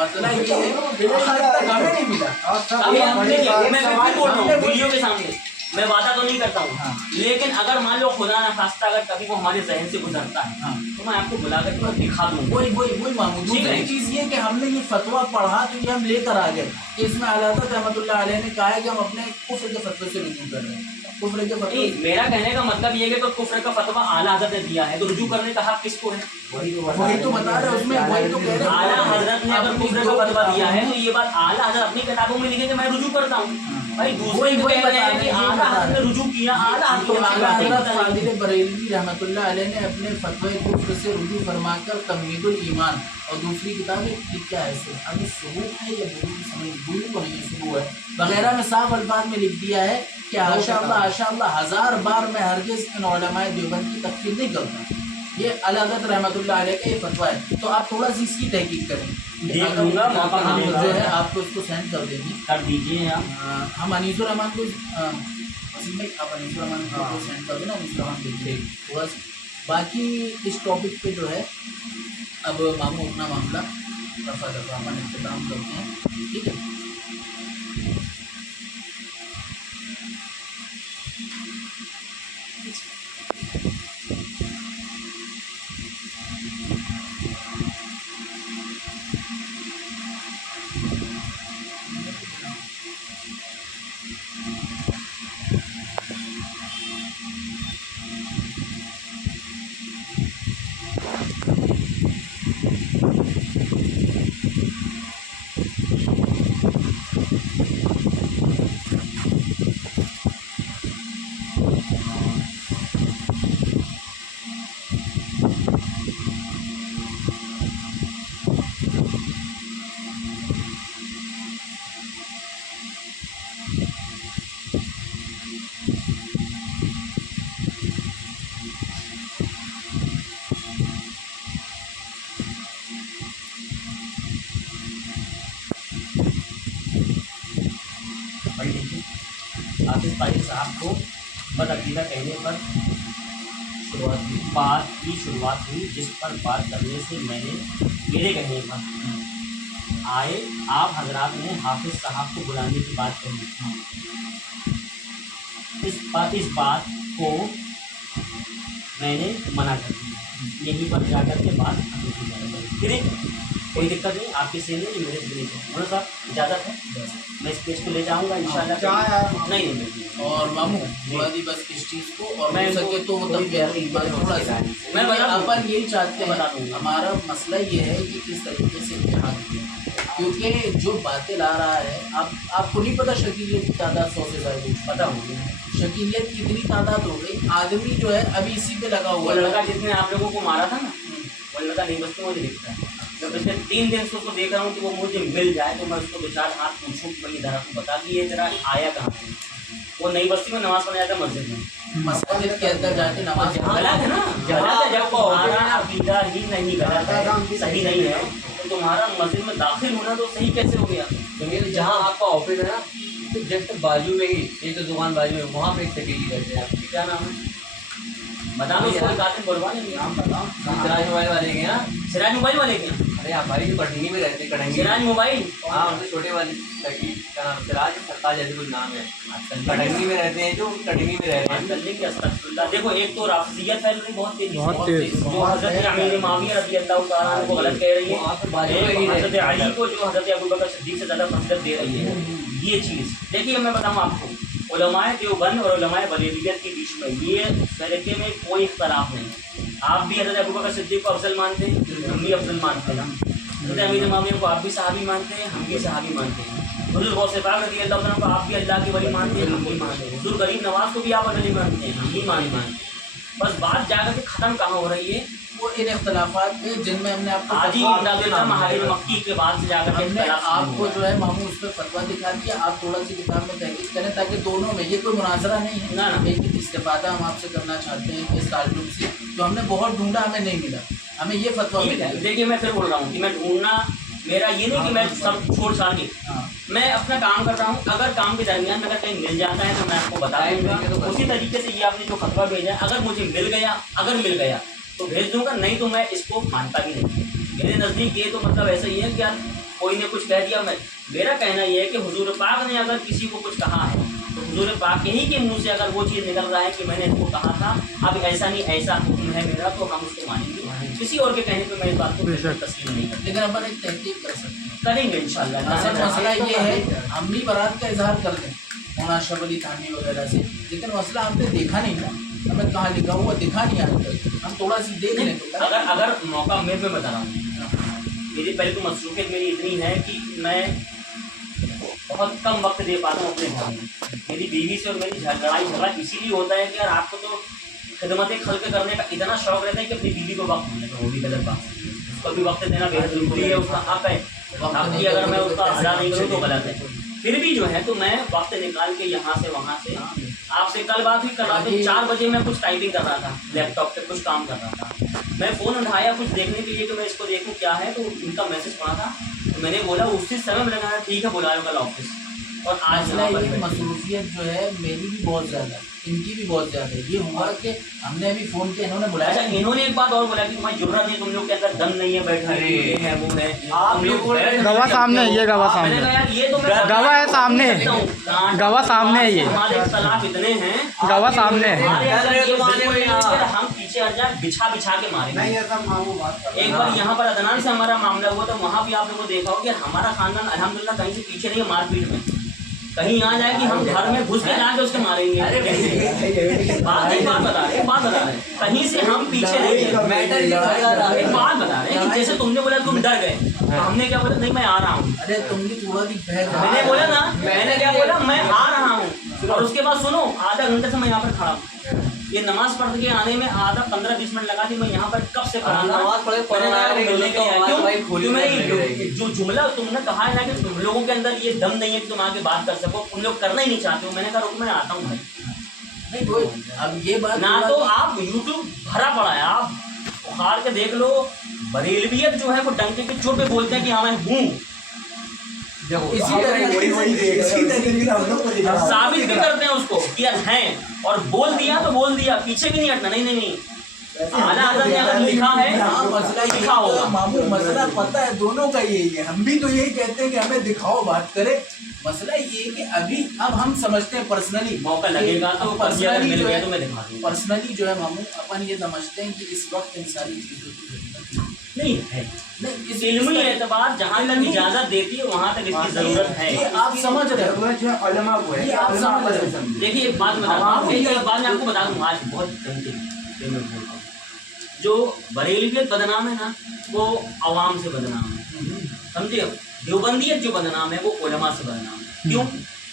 मसला ये है कि आज तक हमें नहीं मिला। अभी हमने मैं फिर बोल रहा हूँ वीडियो के सामने, मैं वादा तो नहीं करता हूँ, हाँ। लेकिन अगर मान लो खुदा ना खास्ता अगर कभी वो हमारे जहन से गुजरता है हाँ। तो मैं आपको बुला कर तो दिखा दूंगा। वही मामू। ठीक है। दूसरी चीज़ ये कि हमने ये फतवा पढ़ा तो ये हम लेकर आ गए कि इसमें आला हज़रत रहमतुल्लाह अलैह ने कहा है कि हम अपने कुफ्र के फतवे से रुजू कर रहे हैं। कुफ्र के फतवे नहीं, मेरा कहने का मतलब ये है कि तो कुफ्र का फतवा आला हजरत ने दिया है तो रुजू करने का हक किसको है? वही तो बता रहे उसमें, वही तो कह रहे हैं। आला हजरत ने अगर कुफ्र का फतवा दिया है तो ये बात आला हजरत अपनी किताबों में लिखे कि मैं रुजू करता हूँ। भाई दूसरे भी कह रहे हैं कि आला हजरत ने रुजू किया, आला तो आला हज़रत हजरत फादिल बरेलवी रहमतुल्लाह अलैह ने अपने फतवे कुफ्र से रुजू फरमाकर तमहीदुल ईमान और दूसरी किताबें ये क्या है सर, अभी सुबूह है या बुलूग समझ बुलूग को नहीं सुबूह है वगैरह में साफ अल्फाज में लिख दिया है कि आशाअल्लाह 1000 बार मैं हरगिज़ इन उलमाए देवबंद की तकफीर नहीं करता। ये आला हज़रत रहमतुल्लाह अलैह का ये फतवा है, तो आप थोड़ा सी इसकी तहकीक करें। देख लूंगा, मौका हम मिलेगा। जो है आपको इसको सेंड कर देंगे। कर दीजिए आप। हम अनीसुर रहमान को वसीम भाई आप अनीसुर रहमान को सेंड कर देना, अनीसुर रहमान देखिए थोड़ा सा। बाकी इस टॉपिक पे जो है अब मामू अपना मामला रफा दफा अपन इंतजाम करते हैं, ठीक है। आतिश पाजी साहब को बदअकीदा कहने पर बात की शुरुआत हुई, जिस पर बात करने से मैंने मेरे कहने पर आए आप हजरात ने हाफिज साहब को बुलाने की बात कही। इस बात को मैंने मना कर दिया। यहीं पर जाकर के बात फिर कोई दिक्कत नहीं, आपकी सेल नहीं मेरे से नहीं। बोलो साहब इजाज़त है, मैं इस केस को ले जाऊँगा इंशाल्लाह। नहीं और मामू थोड़ा दी बस इस चीज़ को, और मैं हो सके तो मतलब थोड़ा सा मैं बता दूँ। अपन यही चाहते बता हैं, दूँगा। हमारा मसला ये है कि किस तरीके से इम्तिहान किया, क्योंकि जो बातें ला रहा है आपको नहीं पता शकीलियत की तादाद 100 से ज़्यादा पता हो गया शकीलियत कितनी तादाद हो गई। आदमी जो है अभी इसी पे लगा वो हुआ लड़का जिसने आप लोगों को मारा था ना, वो लड़का नहीं बस मुझे दिखता है। मैं पिछले 3 दिन से उसको देख रहा हूँ कि वो मुझे मिल जाए तो मैं उसको 2-4 हाथ पूछूँ कि भाई इधर आपको बता कि ये तेरा आया कहाँ से। वो नई बस्ती में नमाज़ पढ़ने जाता है मस्जिद में, मस्जिद के अंदर जाके नमाज गलत है ना। गलत है, जब तुम्हारा अकीदा ही नहीं गलत है, सही नहीं है, तो तुम्हारा मस्जिद में दाखिल होना तो सही कैसे हो गया? जमील जहाँ आपका ऑफिस है ना, तो जस्ट बाजू में ही एक तो दुकान बाजू में, वहाँ पे एक शकीली रहते हैं। आपकी क्या नाम है बता दो, उसको कातिल बोलवा लेंगे। नाम बताओ। सिराज मोबाइल वाले के यहाँ। सिराज मोबाइल वाले के यहाँ? अरे हमारी जो कटंगी में रहते हैं, कटंगी सिराज मोबाइल, हाँ उनसे छोटे वाले शकील का नाम सिराज सरताज जैसे कुछ नाम है। कटंगी में रहते हैं, जो कटंगी में रहते हैं। कर लेंगे अस्तगफिरुल्लाह। देखो एक तो राफिजियत फैल रही बहुत तेजी से, बहुत तेज। जो हज़रत अमीर माविया रज़ी अल्लाह तआला अन्हु को गलत कह रही है, वहाँ पे बाजू में ही एक हज़रत रहते हैं। अली को जो हज़रत अबू बकर सिद्दीक़ से ज़्यादा फजीलत दे रही है। ये चीज़ देखिए, मैं बताऊँ आपको, उलमाए देवबंद और उलमाए बरेलियत के बीच में ये तरीके में कोई इख्तलाफ नहीं है। आप भी हज़रत अबू बकर सिद्दीक़ को अफजल मानते हैं, हम भी अफजल मानते हैं। हज़रत अमीर माविया को आप भी सहाबी मानते हैं, हम भी सहाबी मानते हैं। हुज़ूर गौस पाक रज़ी अल्लाह तआला को आप भी अल्लाह के वली मानते हैं, हम भी मानते हैं। हुज़ूर गरीब नवाज को भी आप वली मानते हैं, हम भी मानते हैं। बस बात जाकर के ख़त्म कहाँ हो रही है? वो इन इख्तलाफात पे जिनमें हमने आपको आज ही फतवा महावीर मक्की के बाद से जाकर के हमने इख्तलाफ शुरू आपको हुआ। जो है मामू उस पर फतवा दिखा दिया। आप थोड़ा सी किताब में तहकीक करें ताकि दोनों में, ये कोई मुनाजरा नहीं है ना, ना। लेकिन इस्तेफादा हम आपसे करना चाहते हैं इस ताल्लुक से, तो हमने बहुत ढूंढा, हमें नहीं मिला, हमें ये फतवा ठीक मिला। है, देखिए मैं फिर बोल रहा हूँ कि मैं ढूंढना, मेरा ये नहीं कि मैं सब छोड़ छाड़ के, हाँ मैं अपना काम कर रहा हूँ। अगर काम के दरमियान में अगर कहीं मिल जाता है तो मैं आपको बता दूंगा। उसी तरीके से ये आपने जो फतवा भेजा है, अगर मुझे मिल गया तो भेज दूंगा, नहीं तो मैं इसको मानता भी नहीं। मेरे नज़दीक ये तो मतलब ऐसा ही है कि यार कोई ने कुछ कह दिया, मेरा कहना ये है कि हुजूर पाक ने अगर किसी को कुछ कहा है तो हुजूर पाक ही के मुंह से अगर वो चीज़ निकल रहा है कि मैंने इसको कहा था, अब ऐसा नहीं ऐसा हुक्म है मेरा, तो हम उसको मानेंगे। किसी और के कहने पर मैं इस बात को तस्लीम नहीं करता। लेकिन अपन एक तहकीक कर सकते हैं, करेंगे इंशाल्लाह। असल मसला ये है, हम भी बारात का इजहार कर दें मौलाना शब अली थानी वगैरह से, लेकिन मसला हमने देखा नहीं था, हमें कहाँ लिखा हुआ दिखा नहीं आज तक, हम थोड़ा सी देख लें तो अगर मौका मैं बता रहा हूँ, मेरी पहले तो मसरूफियत मेरी इतनी है कि मैं बहुत कम वक्त दे पाता हूँ अपने घर में। मेरी बीवी से और मेरी लड़ाई झगड़ा इसीलिए होता है कि यार आपको तो खिदमत खल्क करने का इतना शौक रहता है कि अपनी बीवी को वक्त देने का, वो भी गलत बात है। उसको भी वक्त देना बेहद जरूरी है, उसका हक है। हक की अगर मैं उसका अदा नहीं करूँ तो गलत है। फिर भी जो है तो मैं वक्त निकाल के यहाँ से वहाँ से, आपसे कल बात हुई, कल रात 4 बजे मैं कुछ टाइपिंग कर रहा था, लैपटॉप पे कुछ काम कर रहा था। मैं फ़ोन उठाया कुछ देखने के लिए कि मैं इसको देखूँ क्या है, तो उनका मैसेज पड़ा था, तो मैंने बोला उसी समय में लगाया, ठीक है बुलाओ कल ऑफिस। और आज मसला ये मसरूफियत जो है मेरी भी बहुत ज़्यादा है, इनकी भी बहुत ज़्यादा है। ये हुआ कि हमने अभी फ़ोन किया, इन्होंने बुलाया। अच्छा, इन्होंने एक बात और बोला कि तुम्हारी जुर्रत नहीं, तुम लोग के अंदर दम नहीं है, बैठने के लिए है वो है। आप लोग बोल रहे हैं, गवाह सामने है, ये गवाह मैंने सामने कहा यार ये तो मैं गवाह है सामने, गवाह सामने है ये, हमारे इख्तलाफ इतने हैं, गवाह सामने है। हमारे अंदर ये बिल्कुल नहीं है कि हम पीछे हट जाए, बिछा के मारेंगे। एक बार यहाँ पर अदनान से हमारा मामला हुआ, तो वहाँ भी आप लोगों को देखा हो कि हमारा खानदान अल्हम्दुलिल्लाह कहीं से पीछे नहीं है मारपीट में। कहीं आ जाए कि हम घर में घुस के जाके उसके मारेंगे। बात बता रहे कहीं से हम पीछे नहीं है। मैटर ये बता रहा है। एक बात बता रहे हैं कि जैसे तुमने बोला तुम डर गए, तो हमने क्या बोला, नहीं मैं आ रहा हूँ। अरे तुम भी थोड़ा भी बहक मैंने बोला ना, मैंने क्या बोला, मैं आ रहा हूँ। और उसके बाद सुनो, आधा घंटे से मैं यहाँ पर खड़ा हूँ। ये नमाज पढ़ के आने में आधा 15-20 मिनट लगा थी। मैं यहाँ पर कब से खड़ा था, नमाज पढ़े मिलने के लिए आया। क्यों? क्यों जो जुमला तुमने कहा है ना कि तुम लोगों के अंदर ये दम नहीं है कि तुम आगे बात कर सको, तुम लोग करना ही नहीं चाहते हो। मैंने कहा रुक मैं आता हूँ भाई। नहीं वो अब ये बात ना तो आप यूट्यूब भरा पड़ा है, आप उखाड़ के देख लो। बरेलवियत जो है वो डंके के चोट पे बोलते हैं कि हाँ मैं हूँ, इसी तरीके साबित भी करते हैं उसको कि यार हैं, और बोल दिया तो बोल दिया, पीछे भी नहीं हटना। नहीं, आला हज़रत ने अगर लिखा है यहाँ मसला ये लिखा होगा। मामू मसला पता है दोनों का यही है, हम भी तो यही कहते हैं कि हमें दिखाओ बात करे। मसला ये है कि अभी अब हम समझते हैं पर्सनली मौका लगेगा तो कभी अगर मिल गया तो मैं दिखा दूंगा। पर्सनली जो है मामू अपन ये समझते हैं कि इस वक्त इन सारी चीज़ों की जरूरत नहीं है, नहीं, इस इल्मी एतबार जहाँ तक इजाज़त देती है वहाँ तक इसकी ज़रूरत है। ये आप समझ रहे हो, ये आप समझ रहे हो। देखिए एक बात बताऊँ, एक बात मैं आपको बता दूँ, आज बहुत गंदे मैं बोल रहा हूँ, जो बरेलवियत बदनाम है ना वो अवाम से बदनाम है, समझे। देवबंदियत जो बदनाम है वो उलमा से बदनाम है। क्यों?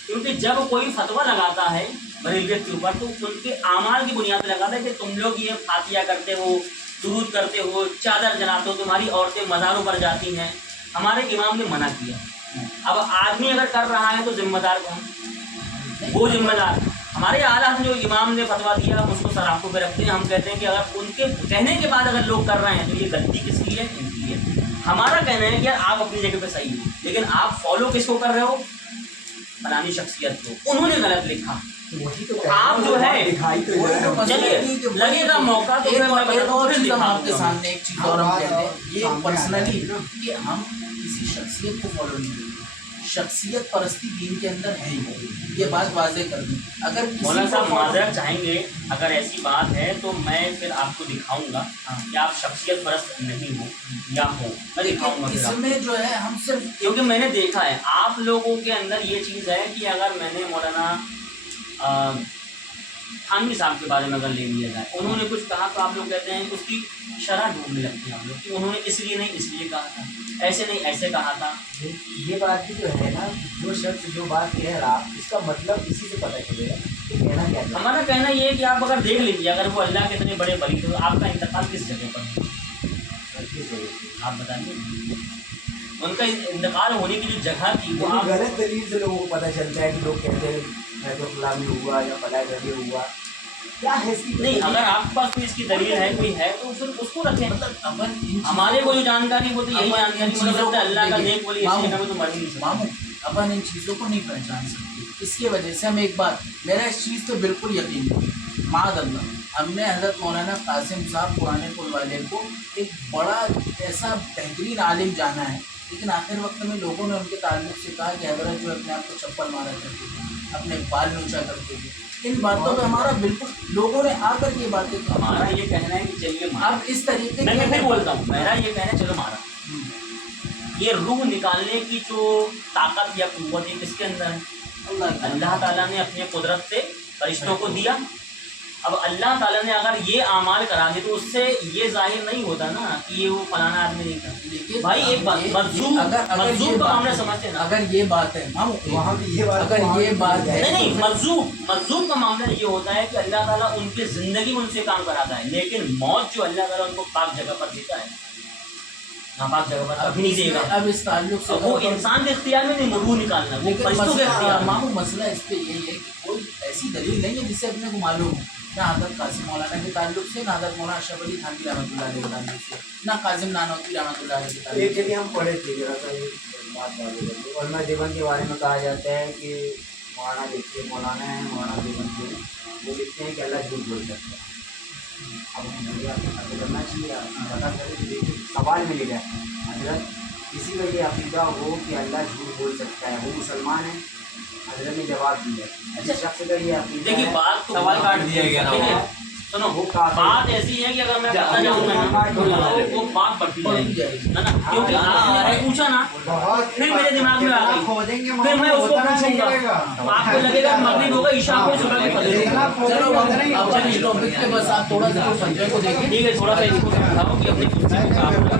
क्योंकि जब कोई फतवा लगाता है बरेलवियत के ऊपर तो उनके आमाल की बुनियाद पर लगाता है कि तुम लोग ये फातिया करते हो, दुरूद करते हो, चादर जलाते हो, तुम्हारी औरतें मज़ारों पर जाती हैं। हमारे इमाम ने मना किया। अब आदमी अगर कर रहा है तो जिम्मेदार कौन? वो जिम्मेदार हमारे आला जो इमाम ने फतवा दिया हम उसको सराखों पे रखते हैं। हम कहते हैं कि अगर उनके कहने के बाद अगर लोग कर रहे हैं तो ये गलती किसकी है? इनकी है। हमारा कहना है कि यार आप अपनी जगह पे सही हो, लेकिन आप फॉलो किसको कर रहे हो? फलानी शख्सियत को। उन्होंने गलत लिखा, आप जो है चलिए लगेगा मौका तो फिर मैं एक और चीज़ हम दिखाऊंगा। आपके सामने एक चीज़ और हम कहते हैं, ये पर्सनली कि हम किसी शख्सियत को फॉलो नहीं करते, शख्सियत परस्ती दीन के अंदर है ही, ये बात वाज़ेह कर दूँ। अगर मौलाना साहब माजरत चाहेंगे, अगर ऐसी बात है तो मैं फिर आपको दिखाऊंगा कि आप शख्सियत परस्त नहीं हो या हो, मैं दिखाऊंगा फिर आपको। इसमें जो है हम सिर्फ क्योंकि मैंने देखा है आप लोगों के अंदर ये चीज़ है कि अगर मैंने मौलाना थानवी साहब के बारे में अगर ले लिया जाए, उन्होंने कुछ कहा तो आप लोग कहते हैं कि उसकी शरह ढूंढने लगते हैं आप लोग कि उन्होंने इसलिए नहीं इसलिए कहा था, ऐसे नहीं ऐसे कहा था। ये बात भी जो है ना, जो शख्स जो बात कह रहा इसका मतलब इसी से पता चलेगा कि कहना क्या था। हमारा कहना ये है कि आप अगर देख लीजिए, अगर वो अल्लाह के इतने बड़े वली थे तो आपका इंतकाल किस जगह पर है? आप बताइए, उनका इंतकाल होने की जो जगह थी वो आप गलत दलील से लोगों को पता चलता है कि लोग कहते हैं तो फला में हुआ या फला जगह हुआ, क्या है इसकी नहीं। अगर आपके पास कोई इसकी दलील है कोई है तो फिर उसको रखें। मतलब अपन हमारे को जो जानकारी वो तो यही जानकारी मतलब अल्लाह का नेक वली इसलिए कभी तो मर ही नहीं सकता। मामू अपन इन चीज़ों को नहीं पहचान सकते, इसकी वजह से हम एक बात, मेरा इस चीज़ पे बिल्कुल यकीन नहीं, मादल्ला हमने हज़रत मौलाना कासिम साहब पुराने पुल वाले को एक बड़ा ऐसा बेहतरीन आलिम जाना है, लेकिन आखिर वक्त में लोगों ने उनके ताल्लुक से कहा कि हज़रत जो अपने आप को चप्पल मारा करते थे, अपने बाल नोचा करते थे। इन बातों पे हमारा बिल्कुल लोगों ने आकर के बातें हमारा ये कहना है कि चलिए अब इस तरीके मैं फिर बोलता हूँ, मेरा ये कहना है चलो मारा, ये रूह निकालने की जो ताकत या कुव्वत है किसके अंदर है? अल्लाह ताला ने अपनी कुदरत से फरिश्तों को दिया। अब अल्लाह ताला ने अगर ये आमाल करा दे तो उससे ये जाहिर नहीं होता ना कि ये वो फलाना आदमी नहीं था। भाई एक बात मजूब का मामला समझते ना, अगर ये बात है वहाँ भी ये बात, अगर ये बात है नहीं मजूब का मामला ये होता है कि अल्लाह ताला उनकी जिंदगी में उनसे काम कराता है, लेकिन मौत जो अल्लाह ताला उनको पाक जगह पर देता है, नापाक जगह पर कभी नहीं देगा। अब इस ताल्लुक से वो इंसान के इख्तियार में नहीं, रूह निकालना वो फरिश्तों के इख्तियार में। मामू मसला इस पे यही है कि कोई ऐसी दलील नहीं है जिससे अपने को मालूम हो, ना हज़रत कासिम मौलाना के ताल्लुक से, ना हज़रत मौलाना अशरफ अली थानवी रहमतुल्लाह अलैह के ताल्लुक से, ना कासिम नानोती रहमतुल्लाह अलैह के एक ताल्लुक से। जगह हम पढ़े थे जरा सा ये बात वाले और मैं देवन के बारे में कहा जाता है कि मौलाना देखिए मौलाना है, मौलाना देवन के वो लिखते हैं कि अल्लाह झूठ बोल सकता है। अब हमें करना चाहिए, पता करें कि देखिए सवाल मिलेगा हजरत किसी का ये अकीदा हो कि अल्लाह झूठ बोल सकता है, वो मुसलमान है? हजरत ने जवाब दिया जिस शख्स का ये अकीदा देखिए है, बात तो सवाल काट दिया गया ना। देखिए, सुनो वो काफिर बात ऐसी है कि अगर मैं करना चाहूँगा ना तो वो बात बढ़ती जाएगी है ना, क्योंकि आपने पूछा ना फिर मेरे दिमाग में आ गई, फिर मैं उसको पूछूंगा, आपको लगेगा मगरिब होगा ईशा को सुबह के फजर होगा। चलो अब इस टॉपिक पे बस आप थोड़ा सा संजय को देखिए। ठीक है, थोड़ा सा इसको समझाओ कि अपनी कुर्सी को साफ रखें।